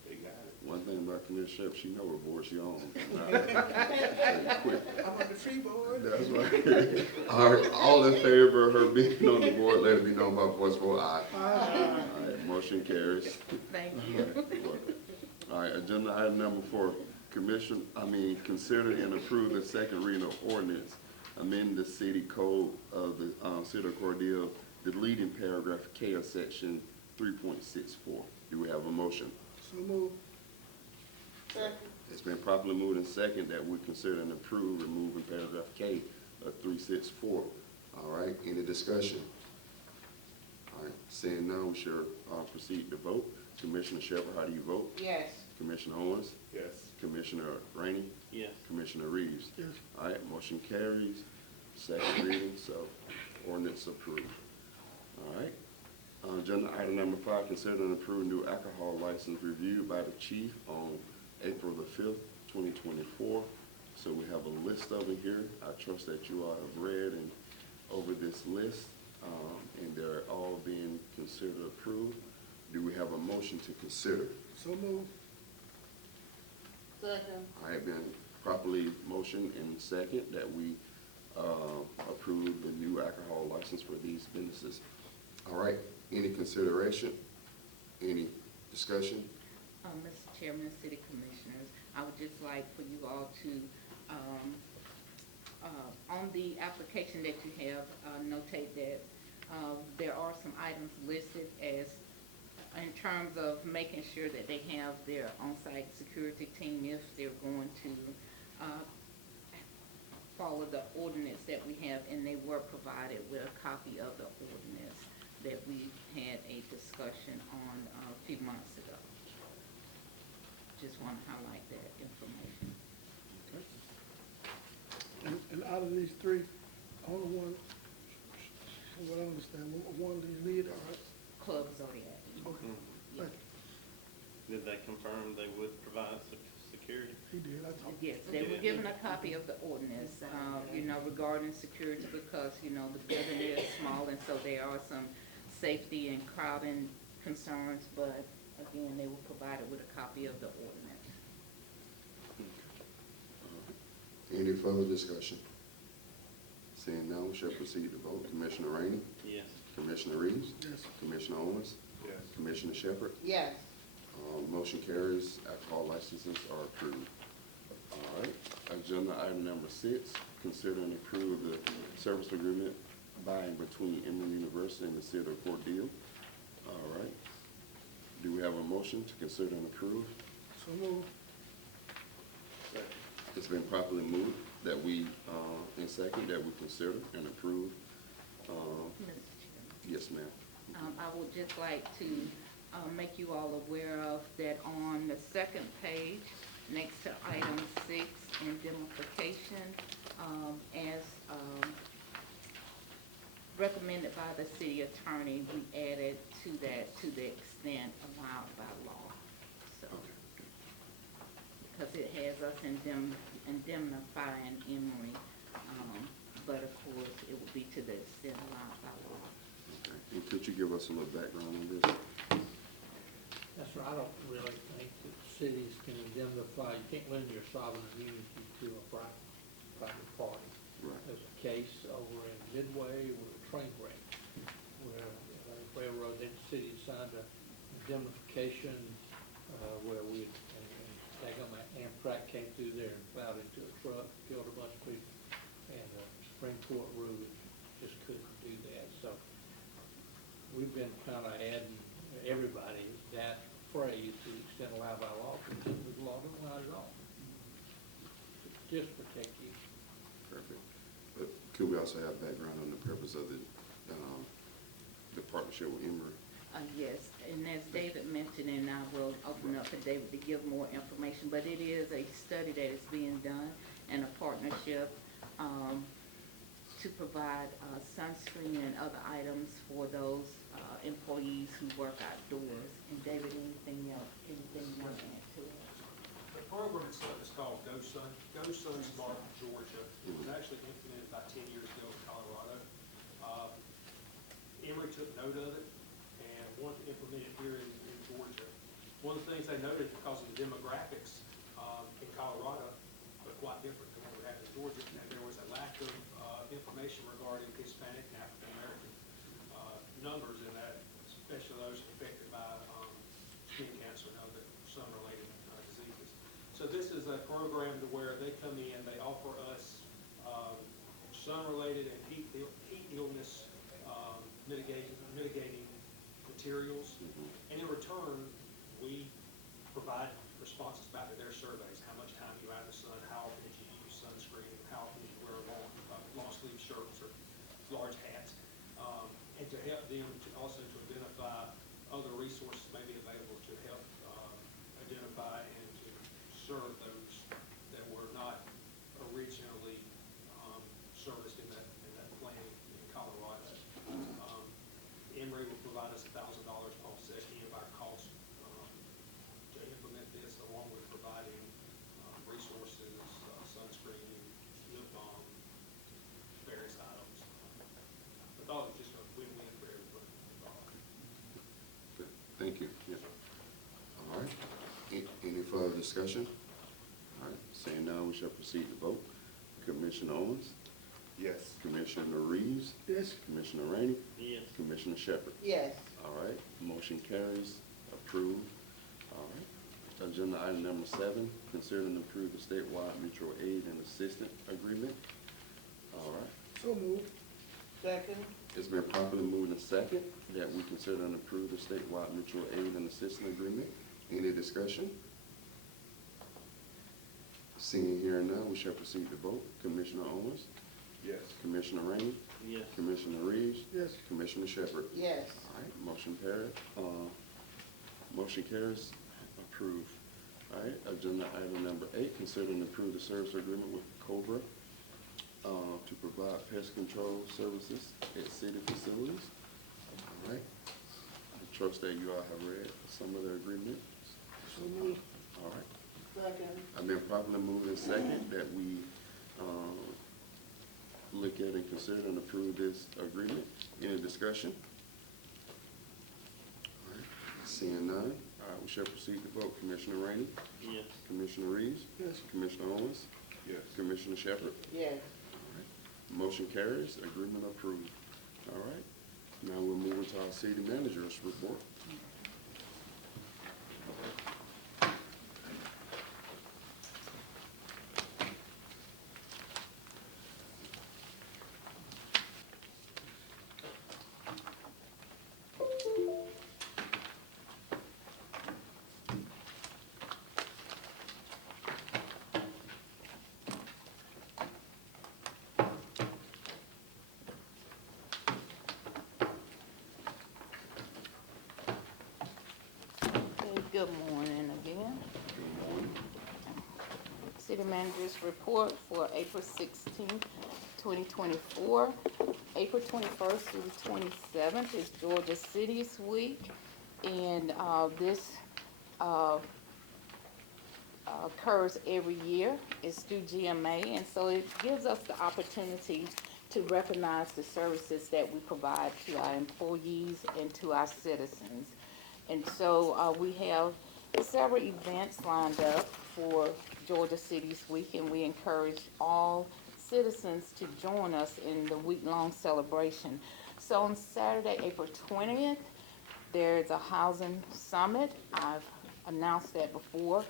They got it. One thing about Commissioner Shepherd, she know what board she on. I'm on the tree board. That's right. All right, all in favor of her being on the board, let it be known by voice vote aye. All right, motion carries. Thank you. All right, agenda item number 4, consider and approve the second reading of ordinance, amend the city code of the, city of Cordele, deleting paragraph K of section 3.64. Do we have a motion? So moved. Second. It's been properly moved and second that we consider and approve removing paragraph K of 364. All right, any discussion? All right, seeing none, we shall proceed to vote. Commissioner Shepherd, how do you vote? Yes. Commissioner Owens? Yes. Commissioner Rainey? Yes. Commissioner Reeves? Yes. All right, motion carries. Second reading, so ordinance approved. All right. Agenda item number 5, consider and approve new alcohol license reviewed by the chief on April the 5th, 2024. So we have a list of it here. I trust that you all have read and over this list, and they're all being considered approved. Do we have a motion to consider? So moved. Second. I have been properly motioned and second that we approve the new alcohol license for these businesses. All right, any consideration? Any discussion? Mr. Chairman, City Commissioners, I would just like for you all to, on the application that you have, notate that there are some items listed as, in terms of making sure that they have their on-site security team if they're going to follow the ordinance that we have, and they were provided with a copy of the ordinance that we had a discussion on a few months ago. Just want to highlight that information. And out of these 3, only one, from what I understand, one of these lead, all right? Club Zodiac. Okay, Yeah. thank you. Did they confirm they would provide security? He did, I talked. Yes, they were given a copy of the ordinance, regarding security because, the building is small and so there are some safety and crowding concerns, but again, they were provided with a copy of the ordinance. Any further discussion? Seeing none, we shall proceed to vote. Commissioner Rainey? Yes. Commissioner Reeves? Yes. Commissioner Owens? Yes. Commissioner Shepherd? Yes. Motion carries. Alcohol licenses are approved. All right. Agenda item number 6, consider and approve the service agreement by and between Emory University and the city of Cordele. All right. Do we have a motion to consider and approve? So moved. It's been properly moved that we, and second, that we consider and approve. Mr. Chairman. Yes, ma'am. I would just like to make you all aware of that on the second page, next to item 6, indemnification, as recommended by the city attorney, we added to that to the extent allowed by law. So, because it has us indemnifying Emory, but of course, it will be to the extent allowed by law. Okay. And could you give us a little background on this? That's right, I don't really think that cities can indemnify, you can't lend your sovereign immunity to a private party. Right. There's a case over in Midway with a train wreck, where the railroad, then the city signed a indemnification, where we, Amtrak came through there and plowed into a truck, killed a bunch of people, and the Supreme Court ruled just couldn't do that. So we've been kind of adding everybody that phrase to the extent allowed by law, because the law don't allow it at all. Just protect you. Perfect. But could we also have background on the purpose of the the partnership with Emory. Yes, and as David mentioned, and I will open up to David to give more information, but it is a study that is being done and a partnership to provide sunscreen and other items for those employees who work outdoors. And David, anything else, anything you want to add to it? The program itself is called Go Sun. Go Sun Smart Georgia. It was actually implemented about 10 years ago in Colorado. Emory took note of it and wanted to implement it here in Georgia. One of the things they noted, because of the demographics in Colorado, are quite different than what we have in Georgia, and there was a lack of information regarding Hispanic and African American numbers in that, especially those affected by skin cancer and other sun-related diseases. So this is a program to where they come in, they offer us sun-related and heat illness mitigating materials, and in return, we provide responses back to their surveys. How much time you out in the sun, how often did you use sunscreen, how often did you wear long sleeve shirts or large hats, and to help them to also to identify other resources may be available to help identify and to serve those that were not originally serviced in that plan in Colorado. Emory will provide us $1,000 offset any of our costs to implement this, along with providing resources, sunscreen, lip balm, various items. I thought it was just a win-win for everyone involved. Okay, thank you. Yeah. All right. Any further discussion? All right, saying now, we shall proceed to vote. Commissioner Owens? Yes. Commissioner Reeves? Yes. Commissioner Rainey? Yes. Commissioner Shepherd? Yes. All right, motion carries, approved. All right, agenda item number 7, consider and approve the statewide mutual aid and assistance agreement. All right, So moved. Second. it's been properly moved and second that we consider and approve the statewide mutual aid and assistance agreement. Any discussion? Seeing here and now, we shall proceed to vote. Commissioner Owens? Yes. Commissioner Rainey? Yes. Commissioner Reeves? Yes. Commissioner Shepherd? Yes. All right, motion carries. Motion carries, approved. All right, agenda item number 8, consider and approve the service agreement with Cobra to provide pest control services at city facilities. All right, I trust that you all have read some of the agreement. So moved. All right, Second. I've been properly moved in second that we look at and consider and approve this agreement. Any discussion? All right, seeing none, all right, we shall proceed to vote. Commissioner Rainey? Yes. Commissioner Reeves? Yes. Commissioner Owens? Yes. Commissioner Shepherd? Yes. Motion carries, agreement approved. All right, now we'll move into our city manager's report. Good morning again. City Manager's Report for April 16th, 2024. April 21st through the 27th is Georgia Cities Week, and this occurs every year. It's through GMA, and so it gives us the opportunity to recognize the services that we provide to our employees and to our citizens. And so we have several events lined up for Georgia Cities Week, and we encourage all citizens to join us in the week-long celebration. So on Saturday, April 20th, there's a housing summit. I've announced that before.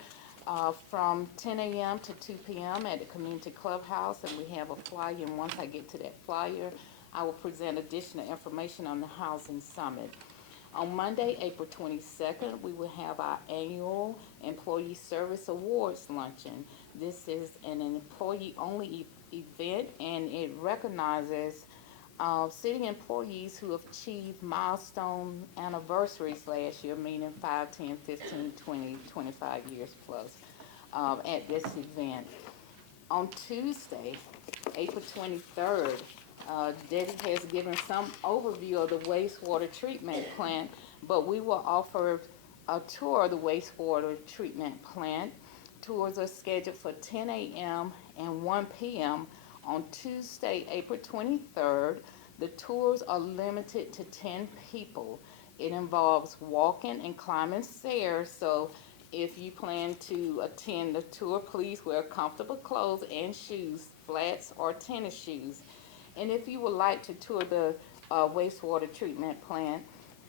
From 10 a.m. to 2 p.m. at the Community Clubhouse, and we have a flyer, and once I get to that flyer, I will present additional information on the housing summit. On Monday, April 22nd, we will have our annual Employee Service Awards Luncheon. This is an employee-only event, and it recognizes city employees who have achieved milestone anniversaries last year, meaning 5, 10, 15, 20, 25 years plus, at this event. On Tuesday, April 23rd, Debbie has given some overview of the wastewater treatment plant, but we will offer a tour of the wastewater treatment plant. Tours are scheduled for 10 a.m. and 1 p.m. on Tuesday, April 23rd. The tours are limited to 10 people. It involves walking and climbing stairs, so if you plan to attend the tour, please wear comfortable clothes and shoes, flats or tennis shoes. And if you would like to tour the wastewater treatment plant,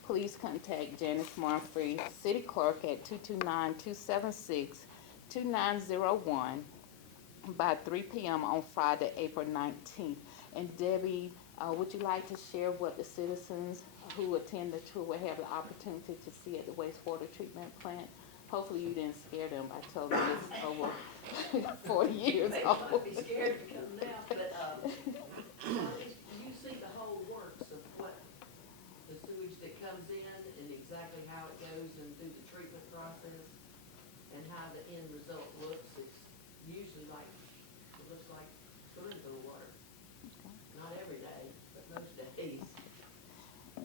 please contact Janice Murphy, City Clerk, at 229-276-2901 by 3 p.m. on Friday, April 19th. And Debbie, would you like to share what the citizens who attend the tour will have the opportunity to see at the wastewater treatment plant? Hopefully you didn't scare them by telling them it's over 40 years They old. might be scared to come down, but, you see the whole works of what, the sewage that comes in and exactly how it goes and through the treatment process and how the end result looks. It's usually like, it looks like swimming pool water. Not every day, but most days.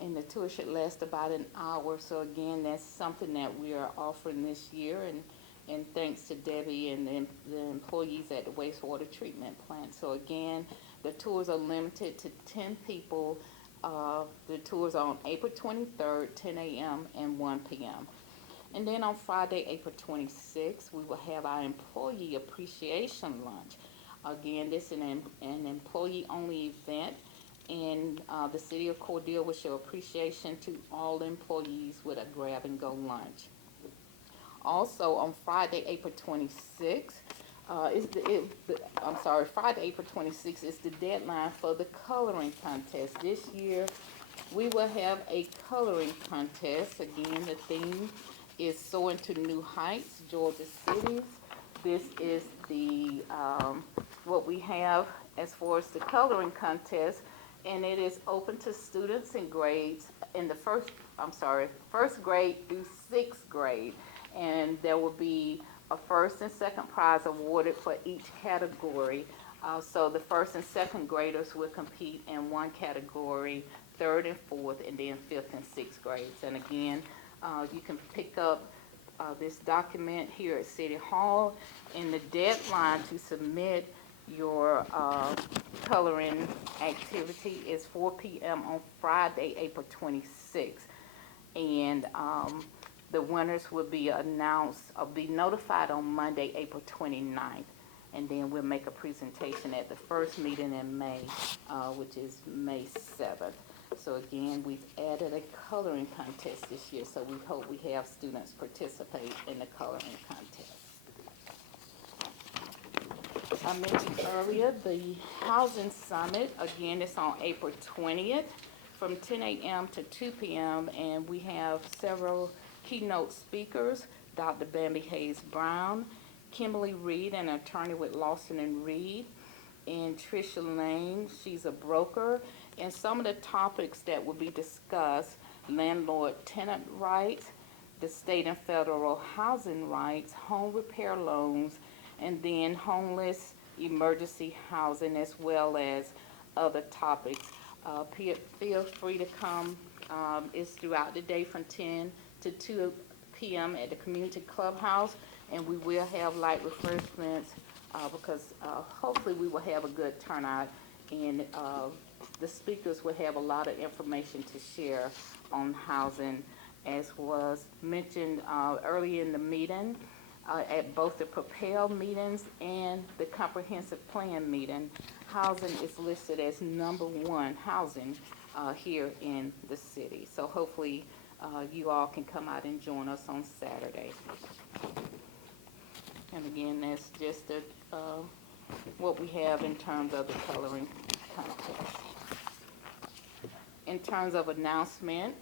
And the tour should last about an hour. So again, that's something that we are offering this year, and thanks to Debbie and the employees at the wastewater treatment plant. So again, the tours are limited to 10 people. The tours are on April 23rd, 10 a.m. and 1 p.m. And then on Friday, April 26th, we will have our employee appreciation lunch. Again, this is an employee-only event, and the city of Cordele will show appreciation to all employees with a grab-and-go lunch. Also, on Friday, April 26th, Friday, April 26th is the deadline for the coloring contest. This year, we will have a coloring contest. Again, the theme is Soaring to New Heights, Georgia Cities. This is the what we have as far as the coloring contest, and it is open to students in grades in the first grade through sixth grade, and there will be a first and second prize awarded for each category. So the first and second graders will compete in one category, third and fourth, and then fifth and sixth grades. And again, you can pick up this document here at City Hall, and the deadline to submit your coloring activity is 4 p.m. on Friday, April 26th. And the winners will be announced, or be notified on Monday, April 29th. And then we'll make a presentation at the first meeting in May, which is May 7th. So again, we've added a coloring contest this year, so we hope we have students participate in the coloring contest. I mentioned earlier the Housing Summit. Again, it's on April 20th from 10 a.m. to 2 p.m. and we have several keynote speakers: Dr. Bambi Hayes Brown, Kimberly Reed, an attorney with Lawson and Reed, and Tricia Lane, she's a broker. And some of the topics that will be discussed: landlord-tenant rights, the state and federal housing rights, home repair loans, and then homeless emergency housing, as well as other topics. Feel free to come. It's throughout the day from 10 to 2 p.m. at the community clubhouse, and we will have light refreshments because hopefully we will have a good turnout, and the speakers will have a lot of information to share on housing, as was mentioned earlier in the meeting. At both the Propel meetings and the Comprehensive Plan meeting, housing is listed as #1 housing here in the city. So hopefully you all can come out and join us on Saturday. And again, that's just what we have in terms of the coloring contest. In terms of announcement,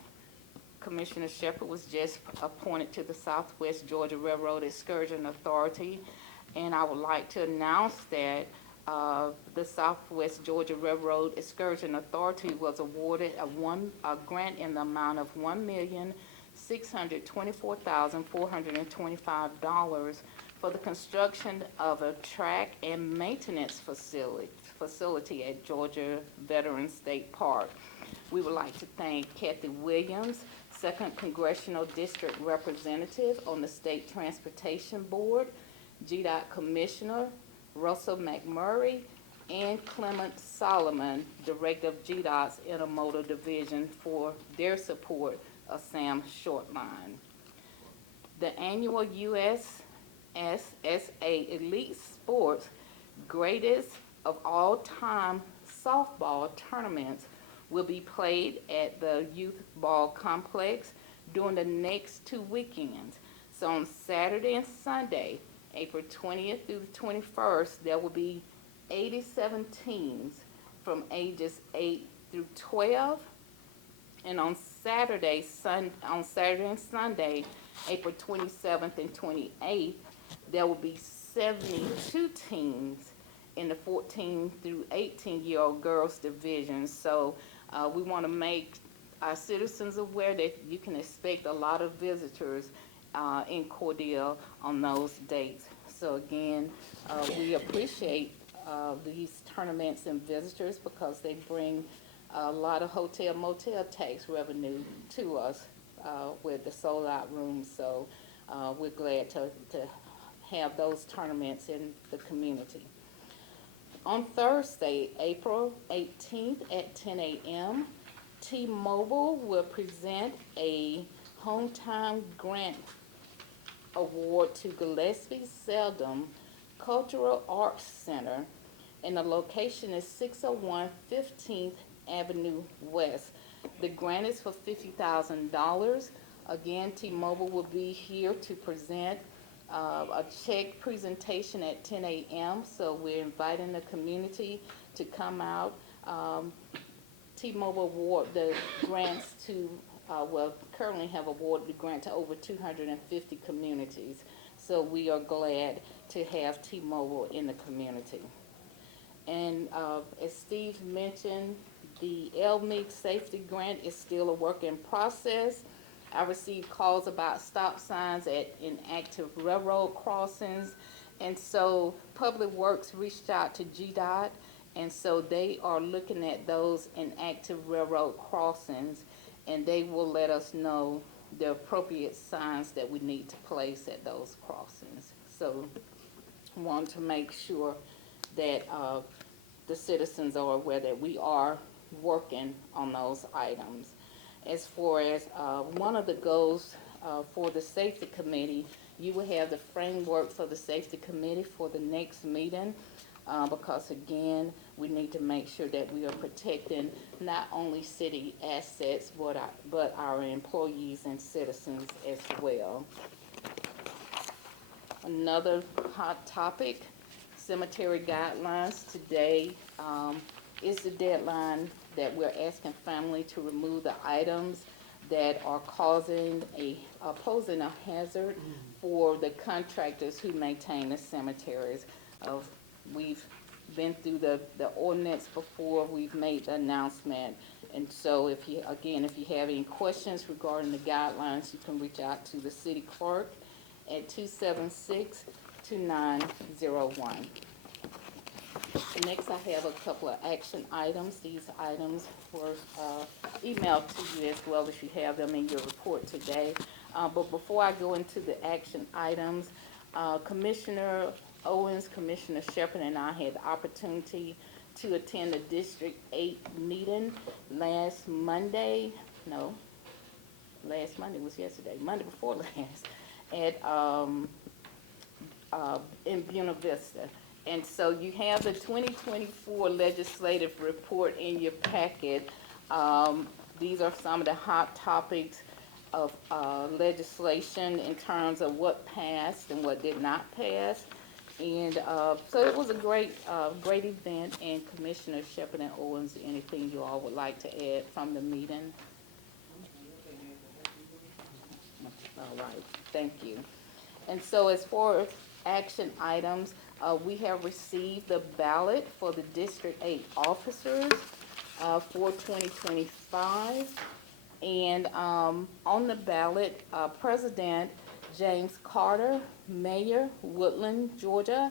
Commissioner Shepherd was just appointed to the Southwest Georgia Railroad Excursion Authority, and I would like to announce that the Southwest Georgia Railroad Excursion Authority was awarded a grant in the amount of $1,624,425 for the construction of a track and maintenance facility at Georgia Veterans State Park. We would like to thank Kathy Williams, 2nd Congressional District Representative on the State Transportation Board, GDOT Commissioner Russell McMurray, and Clement Solomon, Director of GDOT's Intermodal Division, for their support of Sam Shortline. The annual USSSA Elite Sports Greatest of All Time softball tournaments will be played at the Youth Ball Complex during the next 2 weekends. So on Saturday and Sunday, April 20th through the 21st, there will be 87 teams from ages 8 through 12. And on Saturday and Sunday, April 27th and 28th, there will be 72 teams in the 14 through 18-year-old girls division. So we want to make our citizens aware that you can expect a lot of visitors in Cordele on those dates. So again, we appreciate these tournaments and visitors because they bring a lot of hotel motel tax revenue to us with the sold out rooms. So we're glad to have those tournaments in the community. On Thursday, April 18th at 10 a.m., T-Mobile will present a Hometown Grant Award to Gillespie Seldom Cultural Arts Center, and the location is 601 15th Avenue West. The grant is for $50,000. Again, T-Mobile will be here to present a check presentation at 10 a.m. So we're inviting the community to come out. T-Mobile award the grants to, currently have awarded the grant to over 250 communities. So we are glad to have T-Mobile in the community. And as Steve mentioned, the LMIG safety grant is still a work in process. I received calls about stop signs at inactive railroad crossings, and so Public Works reached out to GDOT, and so they are looking at those inactive railroad crossings, and they will let us know the appropriate signs that we need to place at those crossings. So I want to make sure that the citizens are aware that we are working on those items. As far as one of the goals for the safety committee, you will have the framework for the safety committee for the next meeting, because again, we need to make sure that we are protecting not only city assets, but our employees and citizens as well. Another hot topic, cemetery guidelines. Today is the deadline that we're asking family to remove the items that are posing a hazard for the contractors who maintain the cemeteries. We've been through the ordinance before, we've made the announcement, and so if you have any questions regarding the guidelines, you can reach out to the city clerk at 276-2901. Next, I have a couple of action items. These items were emailed to you as well as you have them in your report today. But before I go into the action items, Commissioner Owens, Commissioner Shepherd, and I had the opportunity to attend the District 8 meeting last Monday. No, last Monday was yesterday. Monday before last at in Buena Vista. And so you have the 2024 legislative report in your packet. These are some of the hot topics of legislation in terms of what passed and what did not pass. And so it was a great event. And Commissioner Shepherd and Owens, anything you all would like to add from the meeting? All right, thank you. And so as far as action items, We have received the ballot for the District 8 officers for 2025. And on the ballot, President James Carter, Mayor Woodland, Georgia,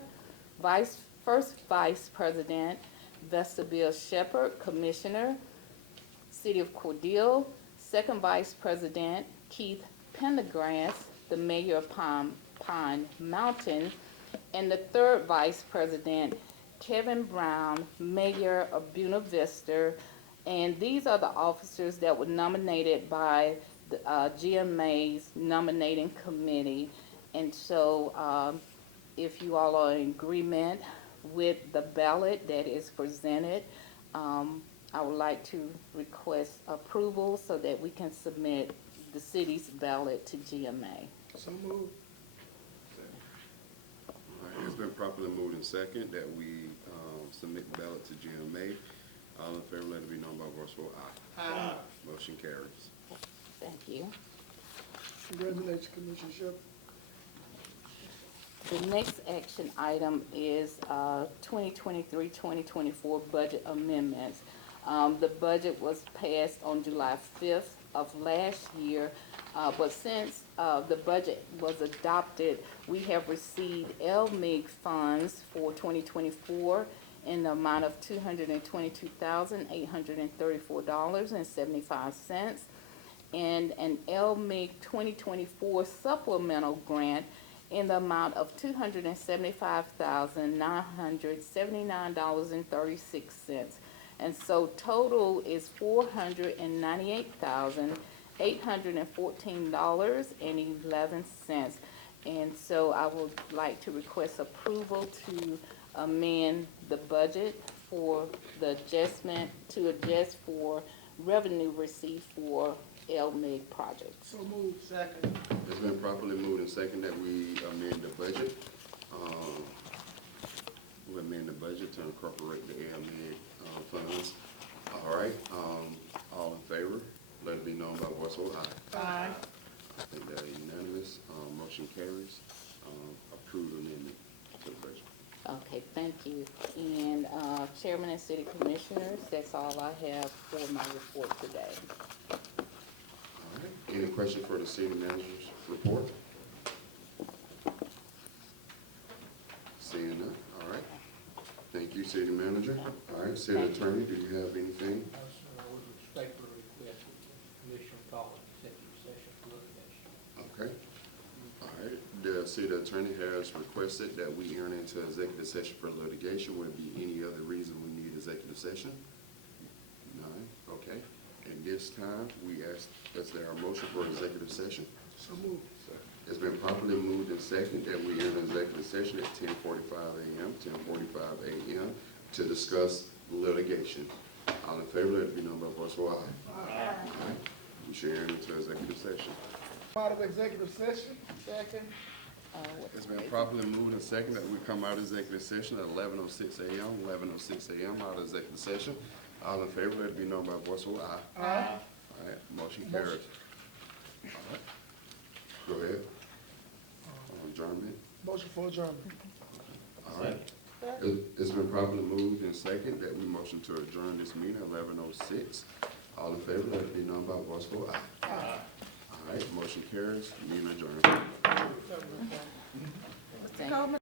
First Vice President Vestibule Shepherd, Commissioner, City of Cordele, Second Vice President Keith Pendergrass, the Mayor of Pine Mountain, and the Third Vice President Kevin Brown, Mayor of Buena Vista. And these are the officers that were nominated by the GMA's nominating committee. And so if you all are in agreement with the ballot that is presented, I would like to request approval so that we can submit the city's ballot to GMA. So moved. All right, it's been properly moved and second that we submit the ballot to GMA. All in favor, let it be known by voice vote aye. Aye. Motion carries. Thank you. Congratulations, Commissioner Shepherd. The next action item is 2023-2024 budget amendments. The budget was passed on July 5th of last year, but since the budget was adopted, we have received LMIG funds for 2024 in the amount of $222,834.75, and an LMIG 2024 supplemental grant in the amount of $275,979.36. And so total is $498,814.11. And so I would like to request approval to amend the budget for the adjustment, to adjust for revenue received for LMIG projects. So moved. Second. It's been properly moved and second that we amend the budget. We amend the budget to incorporate the AMED funds. All right, all in favor, let it be known by voice vote aye. Aye. I think that is unanimous. Motion carries. Approved amendment to the budget. Okay, thank you. And Chairman and City Commissioners, that's all I have for my report today. All right, any questions for the city manager's report? Seeing none, all right. Thank you, city manager. All right, city attorney, do you have anything? I would respectfully request that the commission call an executive session for litigation. Okay. All right, the city attorney has requested that we enter into executive session for litigation. Would it be any other reason we need executive session? None, okay. And this time, we ask, is there a motion for executive session? So moved. It's been properly moved and second that we enter executive session at 10:45 a.m., 10:45 a.m. to discuss litigation. All in favor, let it be known by voice vote aye. Aye. We should enter into executive session. Out of executive session. Second. It's been properly moved and second that we come out of executive session at 11:06 a.m., 11:06 a.m. out of executive session. All in favor, let it be known by voice vote aye. Aye. All right, motion carries. All right. Go ahead. Adjournment. Motion for adjournment. All right. It's been properly moved and second that we motion to adjourn this meeting at 11:06. All in favor, let it be known by voice vote aye. Aye. All right, motion carries, meeting adjourned. Thank you.